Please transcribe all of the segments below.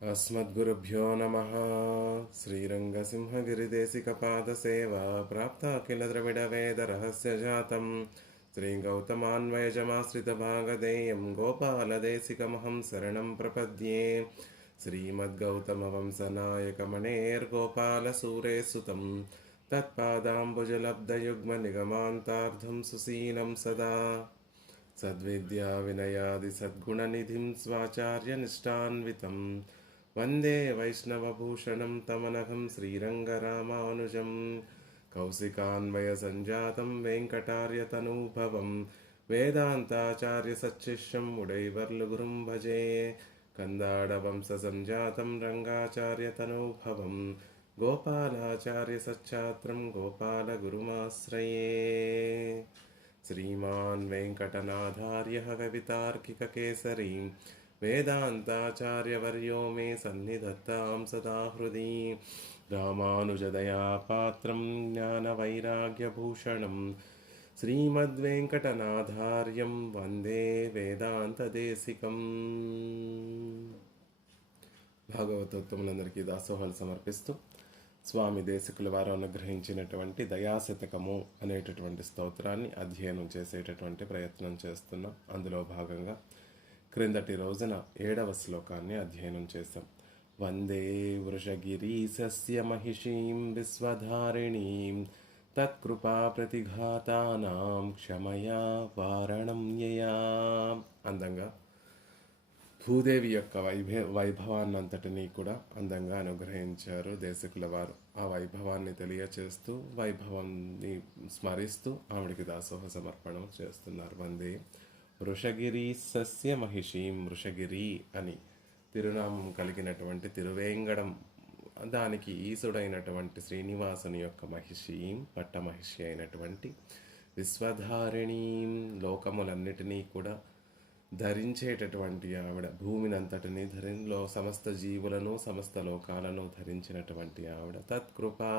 अस्मद्गुरुभ्यो नमः। श्रीरङ्गसिंहगिरिदेशिकपादसेवा प्राप्ता किल द्रविडवेदरहस्यजातं श्रीगौतमान्वयजमाश्रितभागधेयं गोपालदेशिकमहं शरणं प्रपद्ये। श्रीमद्गौतमवंशनायकमणेर्गोपालसूरेसुतं तत्पादाम्बुजलब्धयुग्मनिगमान्तार्धं सुसीनं सदा सद्विद्याविनयादिसद्गुणनिधिं स्वाचार्यनिष्ठान्वितं वन्दे वैष्णवभूषणं तमनघं श्रीरङ्गरामानुजं कौशिकान्वयसञ्जातं वेङ्कटार्यतनूभवं वेदान्ताचार्यसच्छिष्यं मुडैवर्लुगुरुं भजे कन्दाडवंशसञ्जातं रङ्गाचार्यतनूभवं गोपालाचार्यसच्छात्रं गोपालगुरुमाश्रये। श्रीमान् वेङ्कटनाथार्यः कवितार्किककेसरी वेदान्ताचार्यवर्यो मे सन्निधत्तां सदा हृदि। रामानुजदयापात्रं ज्ञानवैराग्यभूषणं श्रीमद्वेङ्कटनाथार्यं वन्दे వేదాంతదేశికం. భాగవతోత్తములందరికీ దాసోహాలు సమర్పిస్తూ స్వామి దేశికుల వారు అనుగ్రహించినటువంటి దయాశతకము అనేటటువంటి స్తోత్రాన్ని అధ్యయనం చేసేటటువంటి ప్రయత్నం చేస్తున్నాం. అందులో భాగంగా క్రిందటి రోజున 7వ శ్లోకాన్ని అధ్యయనం చేశాం. వందే వృషగిరీశస్య మహిషీం విశ్వధారిణీం తత్కృపా ప్రతిఘాతానాం క్షమయా వారణం యయా. అందంగా భూదేవి యొక్క వైభవాన్నంతటినీ కూడా అందంగా అనుగ్రహించారు దేశకుల వారు. ఆ వైభవాన్ని తెలియచేస్తూ వైభవాన్ని స్మరిస్తూ ఆవిడికి దాసోహ సమర్పణం చేస్తున్నారు. వందే వృషగిరి సస్య మహిషీం. వృషగిరి అని తిరునామం కలిగినటువంటి తిరువేంగడం, దానికి ఈసుడైనటువంటి శ్రీనివాసుని యొక్క మహిషీం, పట్టమహిషి అయినటువంటి విశ్వధారిణీం, లోకములన్నిటినీ కూడా ధరించేటటువంటి ఆవిడ, భూమినంతటిని సమస్త జీవులను సమస్త లోకాలను ధరించినటువంటి ఆవిడ. తత్కృపా,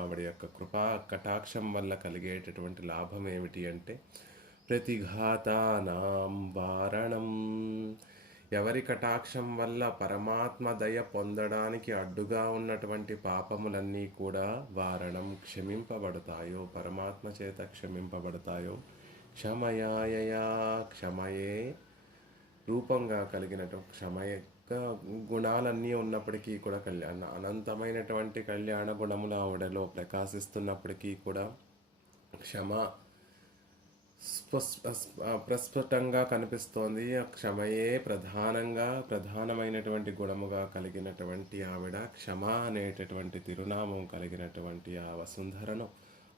ఆవిడ యొక్క కృపా కటాక్షం వల్ల కలిగేటటువంటి లాభం ఏమిటి అంటే ప్రతిఘాతానాం వారణం. ఎవరి కటాక్షం వల్ల పరమాత్మ దయ పొందడానికి అడ్డుగా ఉన్నటువంటి పాపములన్నీ కూడా వారణం క్షమింపబడతాయో, పరమాత్మ చేత క్షమింపబడతాయో. క్షమయాయయా, క్షమయే రూపంగా కలిగినటువంటి క్షమయ గుణాలన్నీ ఉన్నప్పటికీ కూడా అనంతమైనటువంటి కళ్యాణ గుణములు ఆవిడలో ప్రకాశిస్తున్నప్పటికీ కూడా క్షమ ప్రస్ఫుటంగా కనిపిస్తోంది. క్షమయే ప్రధానమైనటువంటి గుణముగా కలిగినటువంటి ఆవిడ. క్షమ అనేటటువంటి తిరునామం కలిగినటువంటి ఆ వసుంధరను,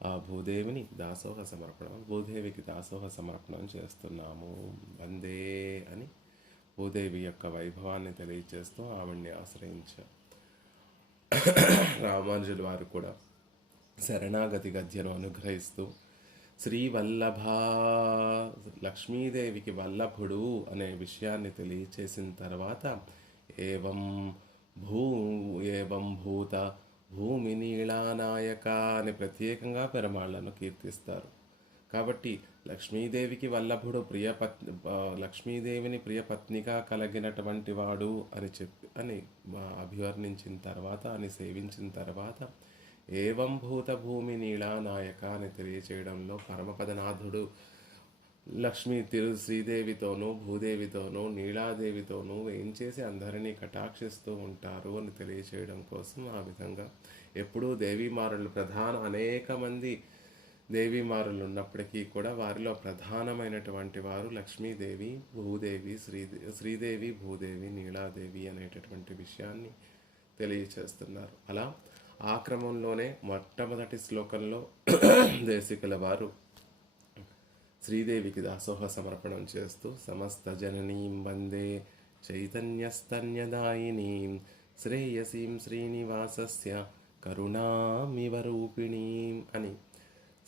ఆ భూదేవిని దాసోహ సమర్పణం, భూదేవికి దాసోహ సమర్పణం చేస్తున్నాము. వందే అని భూదేవి యొక్క వైభవాన్ని తెలియచేస్తూ ఆవిడ్ని ఆశ్రయించారు. రామానుజుల వారు కూడా శరణాగతి గద్యను అనుగ్రహిస్తూ శ్రీవల్లభ, లక్ష్మీదేవికి వల్లభుడు అనే విషయాన్ని తెలియచేసిన తర్వాత ఏవం భూత భూమి నీళానాయక అని ప్రత్యేకంగా పెరమాళ్లను కీర్తిస్తారు. కాబట్టి లక్ష్మీదేవికి వల్లభుడు లక్ష్మీదేవిని ప్రియపత్నిగా కలిగినటువంటి వాడు అని అభివర్ణించిన తర్వాత, అని సేవించిన తర్వాత ఏవం భూత భూమి నీళానాయక అని తెలియచేయడంలో పరమపదనాథుడు శ్రీదేవితోనూ భూదేవితోనూ నీలాదేవితోనూ ఏం చేసి అందరినీ కటాక్షిస్తూ ఉంటారు అని తెలియచేయడం కోసం ఆ విధంగా ఎప్పుడూ దేవీమారులు అనేక మంది దేవీమారులు ఉన్నప్పటికీ కూడా వారిలో ప్రధానమైనటువంటి వారు లక్ష్మీదేవి, భూదేవి, శ్రీదేవి, భూదేవి, నీలాదేవి అనేటటువంటి విషయాన్ని తెలియచేస్తున్నారు. అలా ఆ క్రమంలోనే మొట్టమొదటి శ్లోకంలో దేశికుల వారు శ్రీదేవికి దాసోహ సమర్పణం చేస్తూ సమస్త జననీం వందే చైతన్యస్తన్యదాయినీం శ్రేయసీం శ్రీనివాసస్య కరుణామివ రూపిణీం అని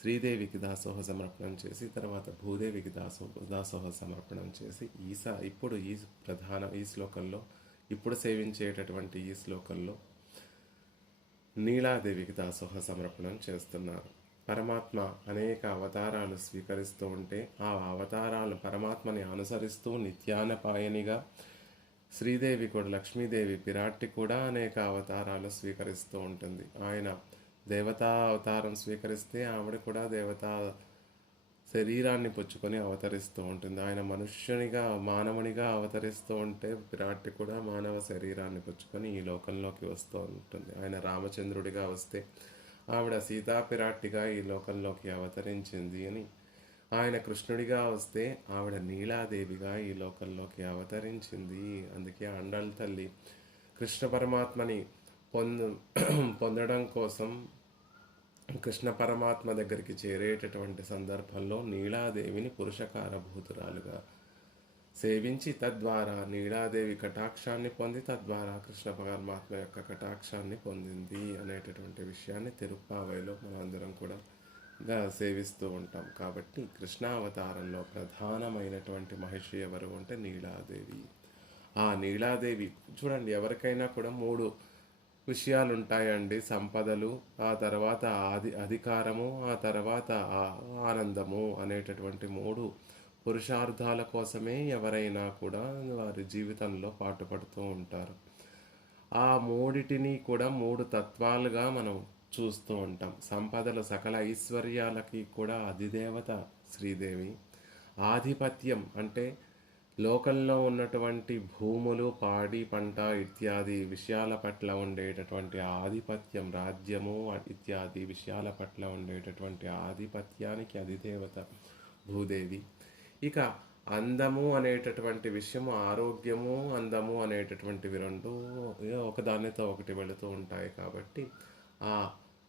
శ్రీదేవికి దాసోహ సమర్పణం చేసి, తర్వాత భూదేవికి దాసోహ సమర్పణం చేసి ఇప్పుడు ఈ శ్లోకంలో, ఇప్పుడు సేవించేటటువంటి ఈ శ్లోకంలో నీలాదేవికి దాసోహ సమర్పణం చేస్తున్నారు. పరమాత్మ అనేక అవతారాలు స్వీకరిస్తూ ఉంటే ఆ అవతారాలు పరమాత్మని అనుసరిస్తూ నిత్యానపాయనిగా శ్రీదేవి కూడా, లక్ష్మీదేవి పిరాట్టి కూడా అనేక అవతారాలు స్వీకరిస్తూ ఉంటుంది. ఆయన దేవతా అవతారం స్వీకరిస్తే ఆవిడ కూడా దేవతా శరీరాన్ని పుచ్చుకొని అవతరిస్తూ ఉంటుంది. ఆయన మనుష్యునిగా మానవునిగా అవతరిస్తూ ఉంటే పిరాట్టి కూడా మానవ శరీరాన్ని పుచ్చుకొని ఈ లోకంలోకి వస్తూ ఉంటుంది. ఆయన రామచంద్రుడిగా వస్తే ఆవిడ సీతా పిరాట్టిగా ఈ లోకంలోకి అవతరించింది అని, ఆయన కృష్ణుడిగా వస్తే ఆవిడ నీలాదేవిగా ఈ లోకంలోకి అవతరించింది. అందుకే అండల తల్లి కృష్ణ పరమాత్మని పొందడం కోసం కృష్ణ పరమాత్మ దగ్గరికి చేరేటటువంటి సందర్భంలో నీలాదేవిని పురుషకారభూతురాలుగా సేవించి తద్వారా నీలాదేవి కటాక్షాన్ని పొంది తద్వారా కృష్ణ పరమాత్మ యొక్క కటాక్షాన్ని పొందింది అనేటటువంటి విషయాన్ని తిరుప్పావైలో మనందరం కూడా సేవిస్తూ ఉంటాం. కాబట్టి కృష్ణావతారంలో ప్రధానమైనటువంటి మహిషి ఎవరు అంటే నీలాదేవి. ఆ నీలాదేవి చూడండి, ఎవరికైనా కూడా మూడు విషయాలు ఉంటాయండి: సంపదలు, ఆ తర్వాత అధికారము, ఆ తర్వాత ఆనందము అనేటటువంటి మూడు పురుషార్థాల కోసమే ఎవరైనా కూడా వారి జీవితంలో పాటుపడుతూ ఉంటారు. ఆ మూడిటిని కూడా మూడు తత్వాలుగా మనం చూస్తూ ఉంటాం. సంపదలు, సకల ఐశ్వర్యాలకి కూడా అధిదేవత శ్రీదేవి. ఆధిపత్యం అంటే లోకంలో ఉన్నటువంటి భూములు, పాడి పంట ఇత్యాది విషయాల పట్ల ఉండేటటువంటి ఆధిపత్యం, రాజ్యము ఇత్యాది విషయాల పట్ల ఉండేటటువంటి ఆధిపత్యానికి అధిదేవత భూదేవి. ఇక అందము అనేటటువంటి విషయము, ఆరోగ్యము అందము అనేటటువంటివి రెండు ఒకదానితో ఒకటి వెళుతూ ఉంటాయి. కాబట్టి ఆ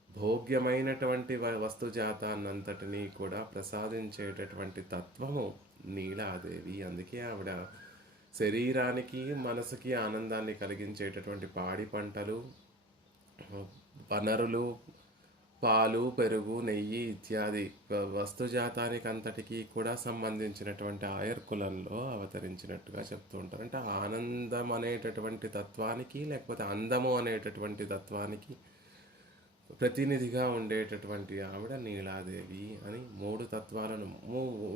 భోగ్యమైనటువంటి వస్తుజాతాన్నంతటినీ కూడా ప్రసాదించేటటువంటి తత్వము నీలాదేవి. అందుకే ఆవిడ శరీరానికి మనసుకి ఆనందాన్ని కలిగించేటటువంటి పాడి పంటలు, వనరులు, పాలు, పెరుగు, నెయ్యి ఇత్యాది వస్తుజాతానికి అంతటికీ కూడా సంబంధించినటువంటి ఆయర్ కులంలో అవతరించినట్టుగా చెప్తూ ఉంటారు. అంటే ఆనందం అనేటటువంటి తత్వానికి, లేకపోతే అందము అనేటటువంటి తత్వానికి ప్రతినిధిగా ఉండేటటువంటి ఆవిడ నీలాదేవి అని మూడు తత్వాలను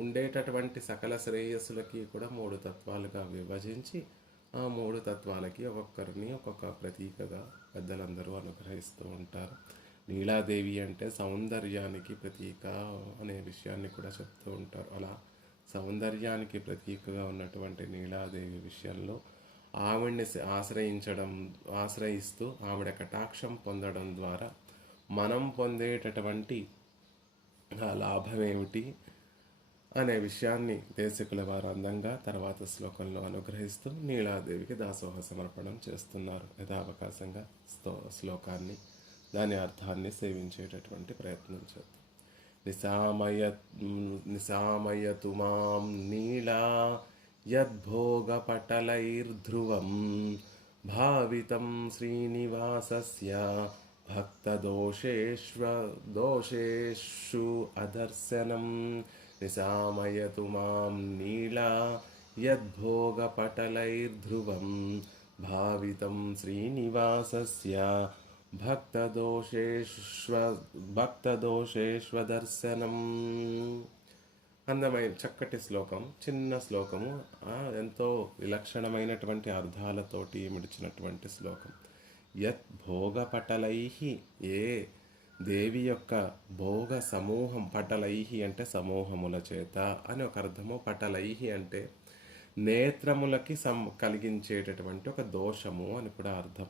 ఉండేటటువంటి సకల శ్రేయస్సులకి కూడా మూడు తత్వాలుగా విభజించి ఆ మూడు తత్వాలకి ఒక్కొక్కరిని ఒక్కొక్క ప్రతీకగా పెద్దలందరూ అనుగ్రహిస్తూ ఉంటారు. నీలాదేవి అంటే సౌందర్యానికి ప్రతీక అనే విషయాన్ని కూడా చెప్తూ ఉంటారు. అలా సౌందర్యానికి ప్రతీకగా ఉన్నటువంటి నీలాదేవి విషయంలో ఆవిడ్ని ఆశ్రయిస్తూ ఆవిడ కటాక్షం పొందడం ద్వారా మనం పొందేటటువంటి లాభం ఏమిటి అనే విషయాన్ని దేశకుల వారు అందంగా తర్వాత శ్లోకంలో అనుగ్రహిస్తూ నీలాదేవికి దాసోహ సమర్పణం చేస్తున్నారు. యథావకాశంగా శ్లోకాన్ని, దాని అర్థాన్ని సేవించేటటువంటి ప్రయత్నం చేద్దాం. నిశామయతు మాం నీలా యద్భోగపటలైర్ధ్రువం భావితం శ్రీనివాసస్య భక్తదోషేషు అదర్శనం. నిశామయతు మాం నీలా యద్భోగపటలైర్ధ్రువం భావితం శ్రీనివాసస్య భక్తదోషేష్వదర్శనం. అందమైన చక్కటి శ్లోకం, చిన్న శ్లోకము, ఎంతో విలక్షణమైనటువంటి అర్థాలతోటి మిడిచినటువంటి శ్లోకం. యత్ భోగపటలైహి, ఏ దేవి యొక్క భోగ సమూహం, పటలైహి అంటే సమూహముల చేత అని ఒక అర్థము, పటలైహి అంటే నేత్రములకి కలిగించేటటువంటి ఒక దోషము అని కూడా అర్థం.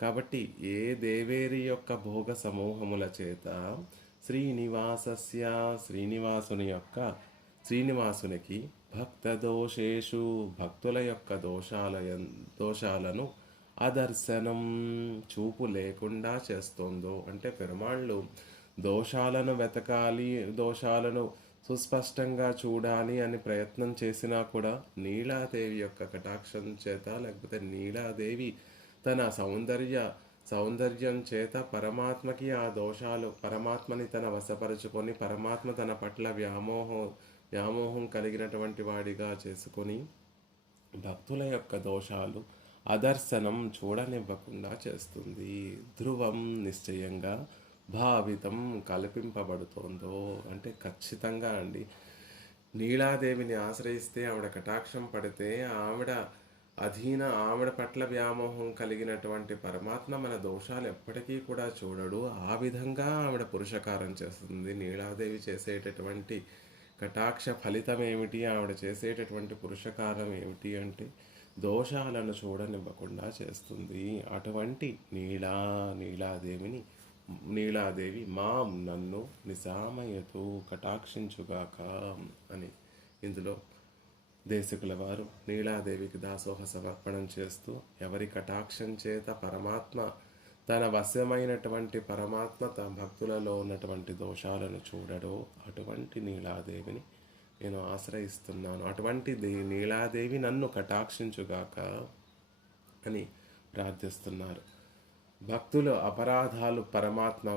కాబట్టి ఏ దేవేరి యొక్క భోగ సమూహముల చేత శ్రీనివాసునికి భక్తదోషేషు భక్తుల యొక్క దోషాలను అదర్శనం చూపు లేకుండా చేస్తుందో, అంటే పెరుమాళ్ళు దోషాలను వెతకాలి, దోషాలను సుస్పష్టంగా చూడాలి అని ప్రయత్నం చేసినా కూడా నీలాదేవి యొక్క కటాక్షం చేత, లేకపోతే నీలాదేవి తన సౌందర్యం చేత పరమాత్మకి ఆ దోషాలు, పరమాత్మని తన వశపరుచుకొని పరమాత్మ తన పట్ల వ్యామోహం కలిగినటువంటి వాడిగా చేసుకొని భక్తుల యొక్క దోషాలు అదర్శనం చూడనివ్వకుండా చేస్తుంది. ధ్రువం నిశ్చయంగా, భావితం కల్పింపబడుతోందో అంటే ఖచ్చితంగా అండి. నీలాదేవిని ఆశ్రయిస్తే, ఆవిడ కటాక్షం పడితే ఆవిడ ఆవిడ పట్ల వ్యామోహం కలిగినటువంటి పరమాత్మ మన దోషాలు ఎప్పటికీ కూడా చూడడు. ఆ విధంగా ఆవిడ పురుషకారం చేస్తుంది. నీలాదేవి చేసేటటువంటి కటాక్ష ఫలితం ఏమిటి, ఆవిడ చేసేటటువంటి పురుషకారం ఏమిటి అంటే దోషాలను చూడనివ్వకుండా చేస్తుంది. అటువంటి నీలాదేవి మాం నన్ను నిశామయతు కటాక్షించుగాక అని ఇందులో దేశికుల వారు నీలాదేవికి దాసోహ సమర్పణం చేస్తూ, ఎవరి కటాక్షం చేత పరమాత్మ తన వశమైనటువంటి పరమాత్మ తన భక్తులలో ఉన్నటువంటి దోషాలను చూడడో అటువంటి నీలాదేవిని నేను ఆశ్రయిస్తున్నాను. అటువంటి నీలాదేవి నన్ను కటాక్షించుగాక అని ప్రార్థిస్తున్నారు. భక్తులు అపరాధాలు పరమాత్మ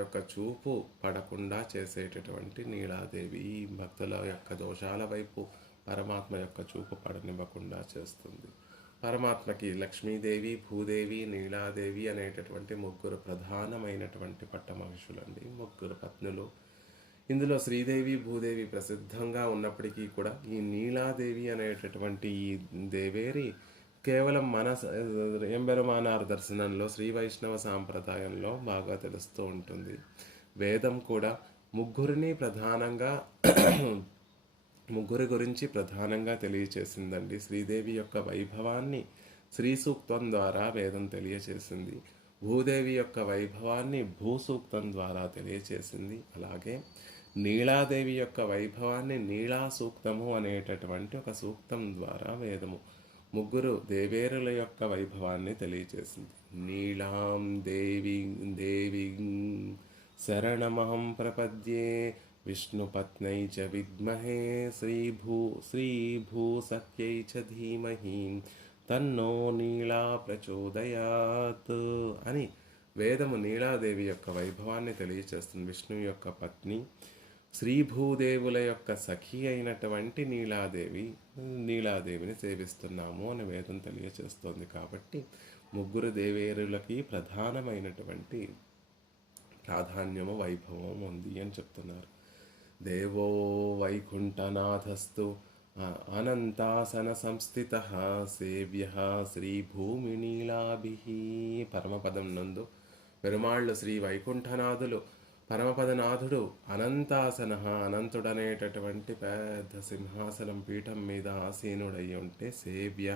యొక్క చూపు పడకుండా చేసేటటువంటి నీలాదేవి భక్తుల యొక్క దోషాల వైపు పరమాత్మ యొక్క చూపు పడనివ్వకుండా చేస్తుంది. పరమాత్మకి లక్ష్మీదేవి, భూదేవి, నీలాదేవి అనేటటువంటి ముగ్గురు ప్రధానమైనటువంటి పట్టమహిషులండి, ముగ్గురు పత్నులు. ఇందులో శ్రీదేవి, భూదేవి ప్రసిద్ధంగా ఉన్నప్పటికీ కూడా ఈ నీలాదేవి అనేటటువంటి ఈ దేవేరి కేవలం మన ఎంబెరుమానార్ దర్శనంలో శ్రీ వైష్ణవ సాంప్రదాయంలో బాగా తెలుస్తూ ఉంటుంది. వేదం కూడా ముగ్గురి గురించి ప్రధానంగా తెలియచేసిందండి. శ్రీదేవి యొక్క వైభవాన్ని శ్రీ సూక్తం ద్వారా వేదం తెలియచేసింది. భూదేవి యొక్క వైభవాన్ని భూసూక్తం ద్వారా తెలియచేసింది. అలాగే నీలాదేవి యొక్క వైభవాన్ని నీలా సూక్తము అనేటటువంటి ఒక సూక్తం ద్వారా వేదము ముగ్గురు దేవేరుల యొక్క వైభవాన్ని తెలియచేసింది. నీలాం దేవి శరణమహం ప్రపద్యే విష్ణుపత్నై చ విద్మహే శ్రీభూ సఖ్యై చ ధీమహి తన్నో నీలా ప్రచోదయాత్ అని వేదము నీలాదేవి యొక్క వైభవాన్ని తెలియచేస్తుంది. విష్ణువు యొక్క పత్ని, శ్రీభూదేవుల యొక్క సఖి అయినటువంటి నీలాదేవిని సేవిస్తున్నాము అని వేదం తెలియచేస్తోంది. కాబట్టి ముగ్గురు దేవేరులకి ప్రధానమైనటువంటి ప్రాధాన్యము, వైభవం ఉంది అని చెప్తున్నారు. దేవో వైకుంఠనాథస్తు అనంతాసన సంస్థిత సేవ్య శ్రీభూమి నీలాభిః. పరమపదం నందు పెరుమాళ్ళు శ్రీ వైకుంఠనాథులు, పరమపదనాథుడు అనంతాసన, అనంతుడనేటటువంటి పెద్ద సింహాసనం పీఠం మీద ఆసీనుడై ఉంటే సేవ్య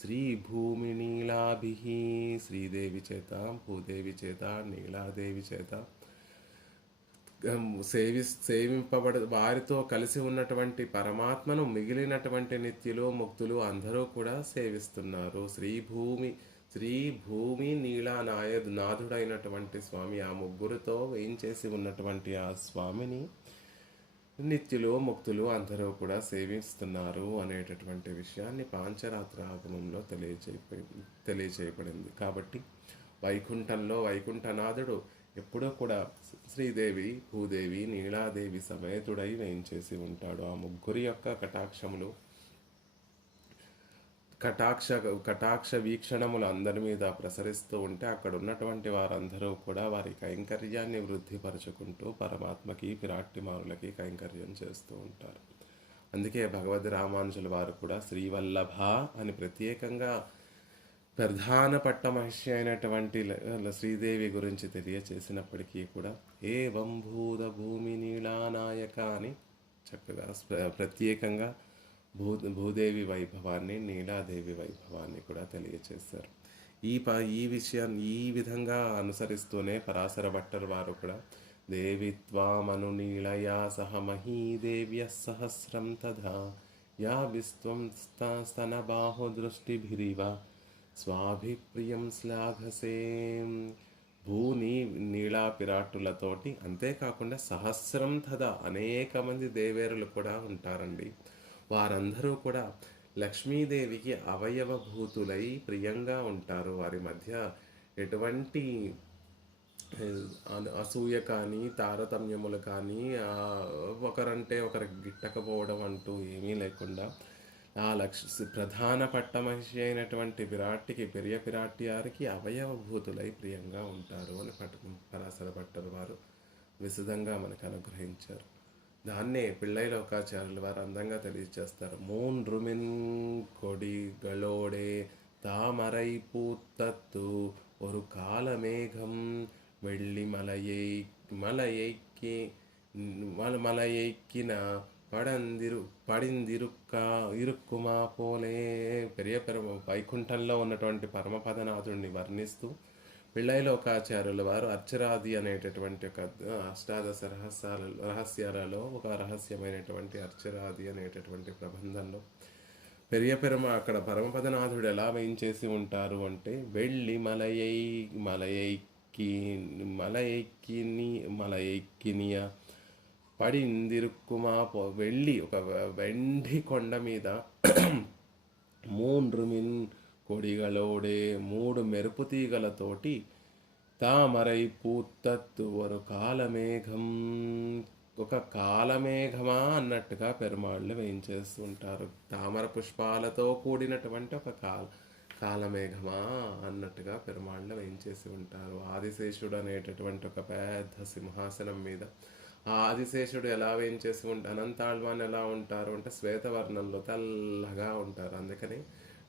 శ్రీభూమి నీలాభిః, శ్రీదేవి చేత, భూదేవి చేత, నీలాదేవి చేత వారితో కలిసి ఉన్నటువంటి పరమాత్మను మిగిలినటువంటి నిత్యులు, ముక్తులు అందరూ కూడా సేవిస్తున్నారు. శ్రీభూమి నాథుడైనటువంటి స్వామి, ఆ ముగ్గురితో వేయించేసి ఉన్నటువంటి ఆ స్వామిని నిత్యులు, ముక్తులు అందరూ కూడా సేవిస్తున్నారు అనేటటువంటి విషయాన్ని పాంచరాత్ర ఆగమంలో తెలియచేయబడింది. కాబట్టి వైకుంఠంలో వైకుంఠనాథుడు ఎప్పుడూ కూడా శ్రీదేవి, భూదేవి, నీలాదేవి సమేతుడై వేయించేసి ఉంటాడు. ఆ ముగ్గురి యొక్క కటాక్ష వీక్షణములు అందరి మీద ప్రసరిస్తూ ఉంటే అక్కడ ఉన్నటువంటి వారందరూ కూడా వారి కైంకర్యాన్ని వృద్ధిపరచుకుంటూ పరమాత్మకి, పిరాట్టిమారులకి కైంకర్యం చేస్తూ ఉంటారు. అందుకే భగవద్ రామానుజుల వారు కూడా శ్రీవల్లభ అని ప్రత్యేకంగా ప్రధాన పట్టమహిషి అయినటువంటి శ్రీదేవి గురించి తెలియచేసినప్పటికీ కూడా ఏవం భూమి నీలానాయక అని చక్కగా ప్రత్యేకంగా భూదేవి వైభవాన్ని, నీలాదేవి వైభవాన్ని కూడా తెలియచేశారు. ఈ విషయాన్ని ఈ విధంగా అనుసరిస్తూనే పరాశర భట్టర్ వారు కూడా దేవిత్వామను నీళయా సహ మహీదేవ్య సహస్రం తథా యా విస్త్వం స్తన బాహో దృష్టిభిరివ స్వాభిప్రియం శ్లాఘసే. నీళా పిరాట్టులతోటి, అంతేకాకుండా సహస్రం తథా అనేక మంది దేవేరులు కూడా ఉంటారండి. వారందరూ కూడా లక్ష్మీదేవికి అవయవభూతులై ప్రియంగా ఉంటారు. వారి మధ్య ఎటువంటి అసూయ కానీ, తారతమ్యములు కానీ, ఒకరంటే ఒకరికి గిట్టకపోవడం అంటూ ఏమీ లేకుండా ఆ ప్రధాన పట్టమహిషి అయినటువంటి విరాట్టికి, పెరియ పిరాట్టియారికి అవయవభూతులై ప్రియంగా ఉంటారు అని పరాశర భట్టర్ వారు విశదంగా మనకు అనుగ్రహించారు. దాన్నే పిళ్ళై లోకాచార్యులు వారు అందంగా తెలియజేస్తారు. మూన్றுమిన్ కొడిగళోడే தாமரை பூத்தத்து ஒரு காலமேகம் வெள்ளி மலையைக்கு மலையைக்கின పడిందిరుక్క ఇరుక్కుమా పోలే. పెరియ వైకుంఠంలో ఉన్నటువంటి పరమపదనాథుడిని వర్ణిస్తూ పిళ్ళైలోకాచార్యుల వారు అర్చరాది అనేటటువంటి ఒక అష్టాదశ రహస్యాలలో ఒక రహస్యమైనటువంటి అర్చరాది అనేటటువంటి ప్రబంధంలో పెరిమ అక్కడ పరమపదనాథుడు ఎలా వేయించేసి ఉంటారు అంటే, వెళ్ళి మలయైక్కినియ పడిందిరుక్కుమా వెళ్ళి ఒక వెండి కొండ మీద మూన్రుమిన్ కొడిగలోడే మూడు మెరుపు తీగలతోటి తామరై పూత్తత్తు ఒక కాలమేఘం ఒక కాలమేఘమా అన్నట్టుగా పెరుమాళ్ళు వేయించేస్తుంటారు. తామర పుష్పాలతో కూడినటువంటి ఒక కాలమేఘమా అన్నట్టుగా పెరుమాళ్ళు వేయించేసి ఉంటారు. ఆదిశేషుడు అనేటటువంటి ఒక పెద్ద సింహాసనం మీద ఆ ఆదిశేషుడు ఎలా వేయించేసి అనంతాళ్వాన్ ఎలా ఉంటారు అంటే శ్వేతవర్ణంలో తెల్లగా ఉంటారు. అందుకని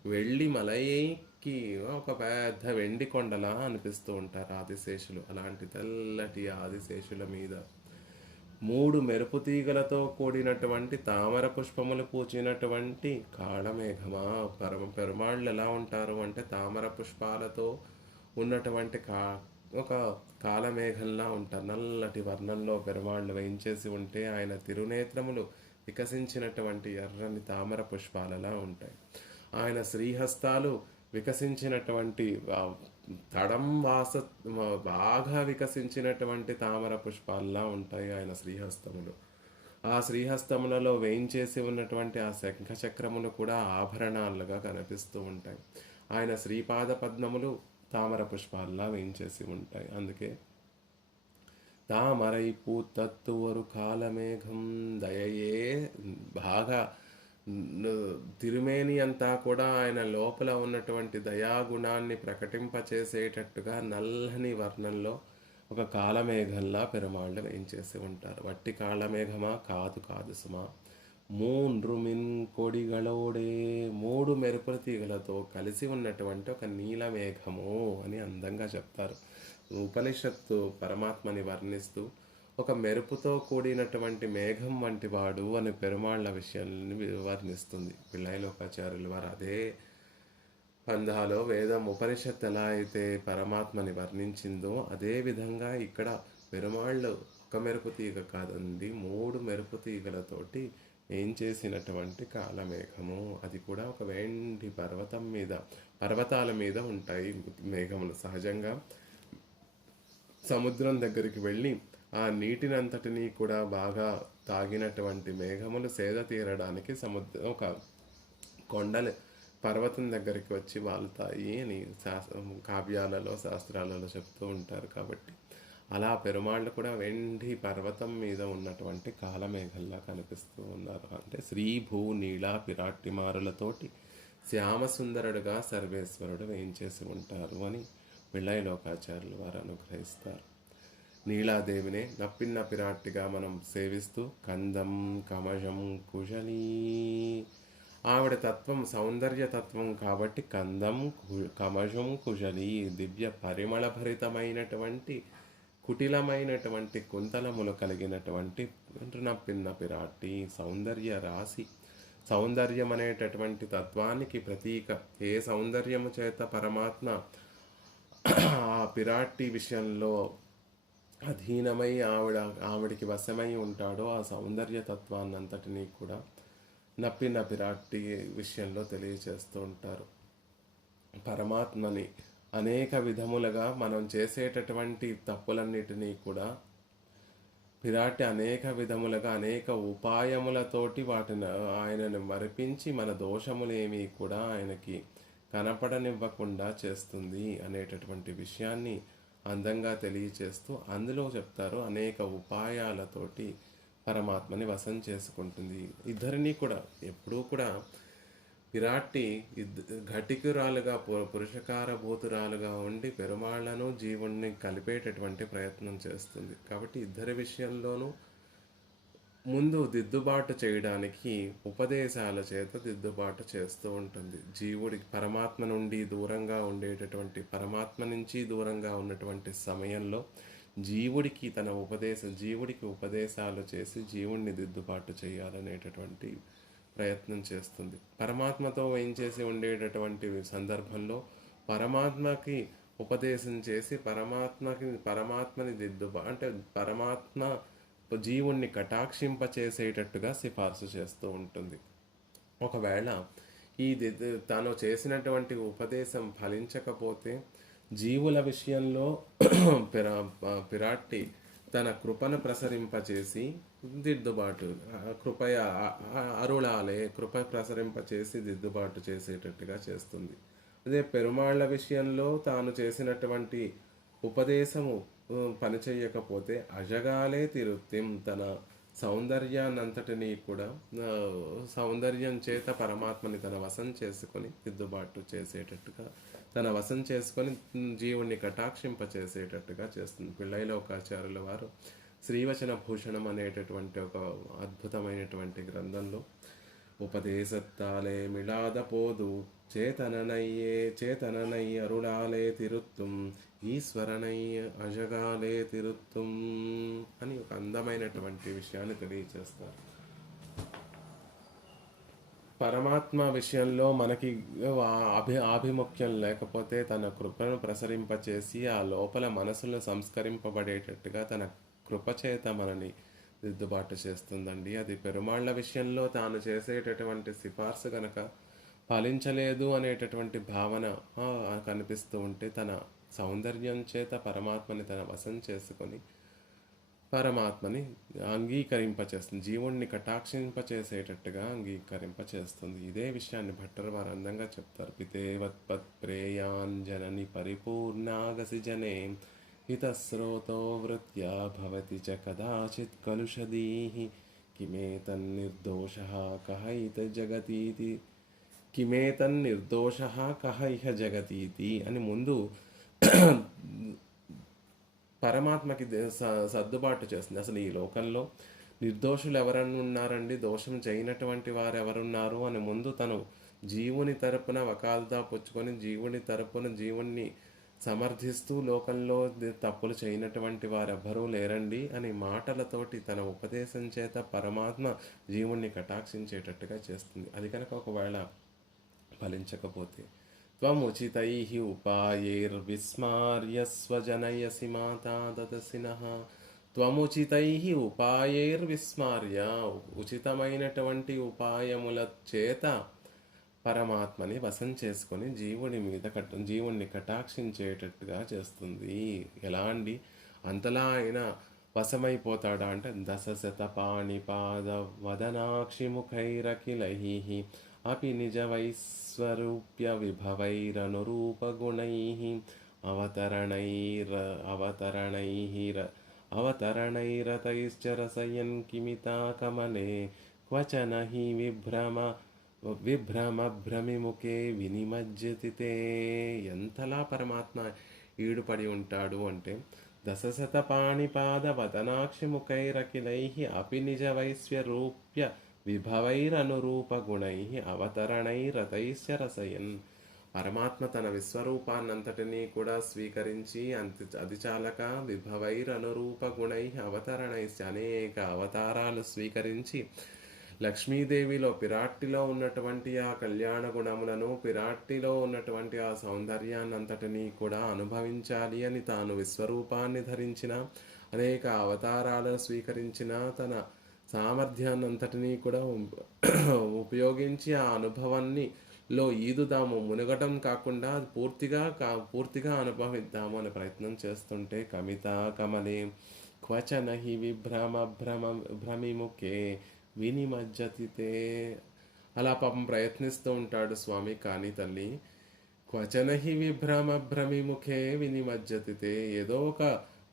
వెళ్ళి మలైకి ఒక పెద్ద వెండి కొండలా అనిపిస్తూ ఉంటారు ఆదిశేషులు. అలాంటి తెల్లటి ఆదిశేషుల మీద మూడు మెరుపు తీగలతో కూడినటువంటి తామర పుష్పములు పూచినటువంటి కాళమేఘమా. పెరుమాళ్ళు ఎలా ఉంటారు అంటే తామర పుష్పాలతో ఉన్నటువంటి ఒక కాలమేఘంలా ఉంటారు. నల్లటి వర్ణంలో పెరుమాళ్ళు వేయించేసి ఉంటే ఆయన తిరునేత్రములు వికసించినటువంటి ఎర్రని తామర పుష్పాలలా ఉంటాయి. ఆయన శ్రీహస్తాలు వికసించినటువంటి బాగా వికసించినటువంటి తామర పుష్పాల్లా ఉంటాయి ఆయన శ్రీహస్తములు. ఆ శ్రీహస్తములలో వేయించేసి ఉన్నటువంటి ఆ శంఖ చక్రములు కూడా ఆభరణాలుగా కనిపిస్తూ ఉంటాయి. ఆయన శ్రీపాద పద్మములు తామర పుష్పాల్లా వేయించేసి ఉంటాయి. అందుకే తామరై పూత్తత్తు ఒక కాలమేఘం దయయే బాగా తిరుమేని అంతా కూడా ఆయన లోపల ఉన్నటువంటి దయాగుణాన్ని ప్రకటింపచేసేటట్టుగా నల్లని వర్ణంలో ఒక కాలమేఘంలా పెరుమాళ్ళు వేయించేసి ఉంటారు. వట్టి కాలమేఘమా కాదు సుమా. మూన్రుమిన్ కొడిగళోడే మూడు మెరుపుల తీగలతో కలిసి ఉన్నటువంటి ఒక నీలమేఘము అని అందంగా చెప్తారు. ఉపనిషత్తు పరమాత్మని వర్ణిస్తూ ఒక మెరుపుతో కూడినటువంటి మేఘం వంటి వాడు అని పెరుమాళ్ళ విషయాన్ని వర్ణిస్తుంది పిళ్ళైలోకాచార్యులు వారు. అదే పంధాలో వేదం ఉపనిషత్తు ఎలా అయితే పరమాత్మని వర్ణించిందో అదే విధంగా ఇక్కడ పెరుమాళ్ళు ఒక మెరుపు తీగ కాదండి, మూడు మెరుపు తీగలతోటి ఏం చేసినటువంటి కాలమేఘము. అది కూడా ఒక వెండి పర్వతాల మీద ఉంటాయి మేఘములు. సహజంగా సముద్రం దగ్గరికి వెళ్ళి ఆ నీటినంతటినీ కూడా బాగా తాగినటువంటి మేఘములు సేద తీరడానికి ఒక కొండలు పర్వతం దగ్గరికి వచ్చి వాళ్తాయి అని కావ్యాలలో శాస్త్రాలలో చెప్తూ ఉంటారు. కాబట్టి అలా పెరుమాళ్ళు కూడా వెండి పర్వతం మీద ఉన్నటువంటి కాలమేఘల్లా కనిపిస్తూ ఉన్నారు. అంటే శ్రీ భూ నీళా పిరాట్టిమారులతోటి శ్యామసుందరుడుగా సర్వేశ్వరుడు వేయించేసి ఉంటారు అని పిళ్ళైలోకాచార్యులు వారు అనుగ్రహిస్తారు. నీలాదేవినే నప్పిన్న పిరాట్టిగా మనం సేవిస్తూ కందం కమజం కుశలీ ఆవిడ తత్వం సౌందర్యతత్వం కాబట్టి కందం కమజం కుశలీ దివ్య పరిమళభరితమైనటువంటి కుటిలమైనటువంటి కుంతలములు కలిగినటువంటి నప్పిన్న పిరాట్టి సౌందర్య రాశి. సౌందర్యం అనేటటువంటి తత్వానికి ప్రతీక. ఏ సౌందర్యము చేత పరమాత్మ ఆ పిరాట్టి విషయంలో అధీనమై ఆవిడికి వశమై ఉంటాడో ఆ సౌందర్య తత్వాన్నంతటినీ కూడా నప్పిన పిరాట్టి విషయంలో తెలియచేస్తూ ఉంటారు. పరమాత్మని అనేక విధములుగా మనం చేసేటటువంటి తప్పులన్నిటినీ కూడా పిరాట్టి అనేక విధములుగా అనేక ఉపాయములతోటి వాటిని ఆయనను మరిపించి మన దోషములేమీ కూడా ఆయనకి కనపడనివ్వకుండా చేస్తుంది అనేటటువంటి విషయాన్ని అందంగా తెలియచేస్తూ అందులో చెప్తారు అనేక ఉపాయాలతోటి పరమాత్మని వశం చేసుకుంటుంది. ఇద్దరిని కూడా ఎప్పుడూ కూడా పిరాట్టి ఘటికురాలుగా పురుషకారభూతురాలుగా ఉండి పెరుమాళ్లను జీవుణ్ణి కలిపేటటువంటి ప్రయత్నం చేస్తుంది. కాబట్టి ఇద్దరి విషయంలోనూ ముందు దిద్దుబాటు చేయడానికి ఉపదేశాల చేత దిద్దుబాటు చేస్తూ ఉంటుంది. జీవుడికి పరమాత్మ నుండి దూరంగా ఉండేటటువంటి, పరమాత్మ నుంచి దూరంగా ఉన్నటువంటి సమయంలో జీవుడికి ఉపదేశాలు చేసి జీవుడిని దిద్దుబాటు చేయాలనేటటువంటి ప్రయత్నం చేస్తుంది. పరమాత్మతో ఏం చేసి ఉండేటటువంటి సందర్భంలో పరమాత్మకి ఉపదేశం చేసి పరమాత్మని అంటే పరమాత్మ జీవుణ్ణి కటాక్షింపచేసేటట్టుగా సిఫార్సు చేస్తూ ఉంటుంది. ఒకవేళ తాను చేసినటువంటి ఉపదేశం ఫలించకపోతే జీవుల విషయంలో పిరాట్టి తన కృపను ప్రసరింపచేసి దిద్దుబాటు కృప ప్రసరింపచేసి దిద్దుబాటు చేసేటట్టుగా చేస్తుంది. అదే పెరుమాళ్ల విషయంలో తాను చేసినటువంటి ఉపదేశము పనిచేయకపోతే అజగాలే తిరుత్తిం, తన సౌందర్యాన్నంతటినీ కూడా సౌందర్యం చేత పరమాత్మని తన వశం చేసుకొని దిద్దుబాటు చేసేటట్టుగా, తన వశం చేసుకొని జీవుణ్ణి కటాక్షింప చేసేటట్టుగా చేస్తుంది. పిళ్ళైలోకాచార్యుల వారు శ్రీవచన భూషణం అనేటటువంటి ఒక అద్భుతమైనటువంటి గ్రంథంలో ఉపదేశత్తాలే మిళాద పోదు చేతననై అరుళాలే తిరుత్తుం ఈశ్వరనై అజగాలే తిరుత్తుం అని ఒక అందమైనటువంటి విషయాన్ని తెలియచేస్తారు. పరమాత్మ విషయంలో మనకి ఆభిముఖ్యం లేకపోతే తన కృపను ప్రసరింపచేసి ఆ లోపల మనసులో సంస్కరింపబడేటట్టుగా తన కృపచేత మనని దిద్దుబాటు చేస్తుందండి. అది పెరుమాళ్ల విషయంలో తాను చేసేటటువంటి సిఫార్సు గనక ఫలించలేదు అనేటటువంటి భావన కనిపిస్తూ ఉంటే తన సౌందర్యం చేత పరమాత్మని తన వశం చేసుకొని పరమాత్మని అంగీకరింపచేస్తుంది, జీవుణ్ణి కటాక్షింపచేసేటట్టుగా అంగీకరింపచేస్తుంది. ఇదే విషయాన్ని భట్టర్ వారు అందంగా చెప్తారు. పితేవత్పత్ ప్రేయాన్ జనని పరిపూర్ణాగసి జనే హితస్రోతో వృత్యా భవతి చ కదాచిత్ కలుషదీః కిమేతన్నిర్దోషః కహ ఇహ జగతీతి అని ముందు పరమాత్మకి సర్దుబాటు చేస్తుంది. అసలు ఈ లోకంలో నిర్దోషులు ఎవరన్నా ఉన్నారండి, దోషం చేయనటువంటి వారు ఎవరున్నారు అని ముందు తను జీవుని తరపున వకాల్తా పుచ్చుకొని జీవుణ్ణి సమర్థిస్తూ లోకంలో తప్పులు చేయనటువంటి వారెవ్వరూ లేరండి అని మాటలతోటి తన ఉపదేశం చేత పరమాత్మ జీవుణ్ణి కటాక్షించేటట్టుగా చేస్తుంది. అది కనుక ఒకవేళ ఫలించకపోతే త్వముచితైః ఉపాయైర్విస్మార్య స్వజనయసి మాతా దదసినః, త్వముచితైః ఉపాయైర్విస్మార్య, ఉచితమైనటువంటి ఉపాయముల చేత పరమాత్మని వశం చేసుకొని జీవుణ్ణి కటాక్షించేటట్టుగా చేస్తుంది. ఎలా అండి? అంతలా ఆయన వశమైపోతాడా అంటే దశశతపాణిపాద వదనాక్షి ముఖైరఖిలైః అపి నిజ వైస్వరూప్య విభవైరనురూపగుణైః అవతరణైరతైశ్చరసయన్ కిమితా కమలే క్వచన హి విభ్రమభ్రమిముఖే వినిమజ్జతితే. ఎంతలా పరమాత్మ ఈడుపడి ఉంటాడు అంటే దశశతపాణిపాద వదనాక్షి ముఖైరఖిలైః అపి నిజ వైస్వరూప్య విభవైరనురూపగుణైః అవతరణైరతైశ్చ రసయన్. పరమాత్మ తన విశ్వరూపాన్నంతటినీ కూడా స్వీకరించి అది చాలక విభవైరనురూపగుణైః అవతరణైశ్చ, అనేక అవతారాలు స్వీకరించి లక్ష్మీదేవిలో పిరాట్టిలో ఉన్నటువంటి ఆ కళ్యాణ గుణములను, పిరాట్టిలో ఉన్నటువంటి ఆ సౌందర్యాన్నంతటినీ కూడా అనుభవించాలి అని తాను విశ్వరూపాన్ని ధరించిన, అనేక అవతారాలు స్వీకరించిన తన సామర్థ్యాన్నంతటినీ కూడా ఉపయోగించి ఆ అనుభవాన్ని ఈదుదాము, మునగటం కాకుండా పూర్తిగా అనుభవిద్దాము అనే ప్రయత్నం చేస్తుంటే కమితా కమలే క్వచన హి భ్రమిముఖే వినిమజ్జతితే. అలా పాపం ప్రయత్నిస్తూ ఉంటాడు స్వామి. కానీ తల్లి క్వచన హి భ్రమిముఖే వినిమజ్జతితే, ఏదో ఒక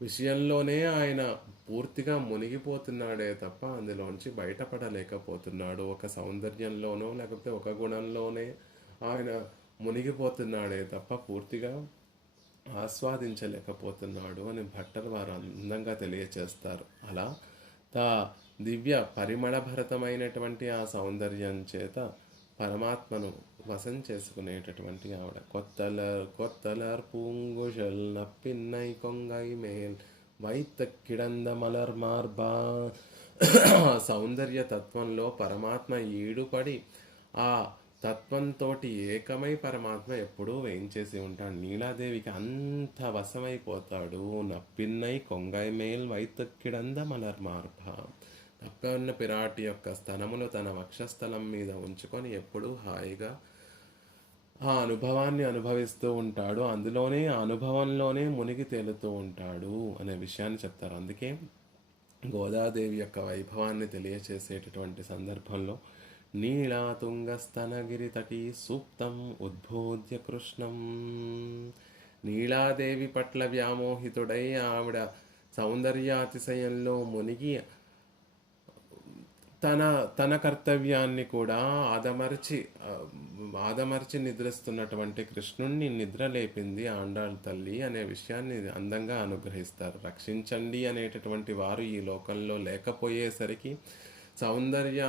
విషయంలోనే ఆయన పూర్తిగా మునిగిపోతున్నాడే తప్ప అందులోంచి బయటపడలేకపోతున్నాడు. ఒక సౌందర్యంలోనో లేకపోతే ఒక గుణంలోనే ఆయన మునిగిపోతున్నాడే తప్ప పూర్తిగా ఆస్వాదించలేకపోతున్నాడు అని భట్టర్ వారు అందంగా తెలియచేస్తారు. అలా దివ్య పరిమళభరితమైనటువంటి ఆ సౌందర్యం చేత పరమాత్మను వశం చేసుకునేటటువంటి ఆవిడ. కొత్తలర్ పూంగుషల్ నప్పిన్నై కొంగై మేల్ వైత కిడంద మలర్ మార్బా. సౌందర్య తత్వంలో పరమాత్మ ఈడుపడి ఆ తత్వంతో ఏకమై పరమాత్మ ఎప్పుడూ వేయించేసి ఉంటాడు. నీలాదేవికి అంత వశమైపోతాడు. నప్పిన్నై కొంగై మేల్ వైతక్కిడంద మలర్ మార్భ. నప్పన్న పిరాటి యొక్క స్తనములు తన వక్షస్థలం మీద ఉంచుకొని ఎప్పుడూ హాయిగా ఆ అనుభవాన్ని అనుభవిస్తూ ఉంటాడు. అందులోనే ఆ అనుభవంలోనే మునిగి తేలుతూ ఉంటాడు అనే విషయాన్ని చెప్తారు. అందుకే గోదాదేవి యొక్క వైభవాన్ని తెలియచేసేటటువంటి సందర్భంలో నీళాతుంగస్తనగిరి తటి సూక్తం ఉద్బోధ్య కృష్ణం. నీలాదేవి పట్ల వ్యామోహితుడై ఆవిడ సౌందర్యాతిశయంలో మునిగి తన కర్తవ్యాన్ని కూడా ఆదమర్చి నిద్రిస్తున్నటువంటి కృష్ణుణ్ణి నిద్రలేపింది ఆండాళ్ తల్లి అనే విషయాన్ని అందంగా అనుగ్రహిస్తారు. రక్షించండి అనేటటువంటి వారు ఈ లోకంలో లేకపోయేసరికి సౌందర్య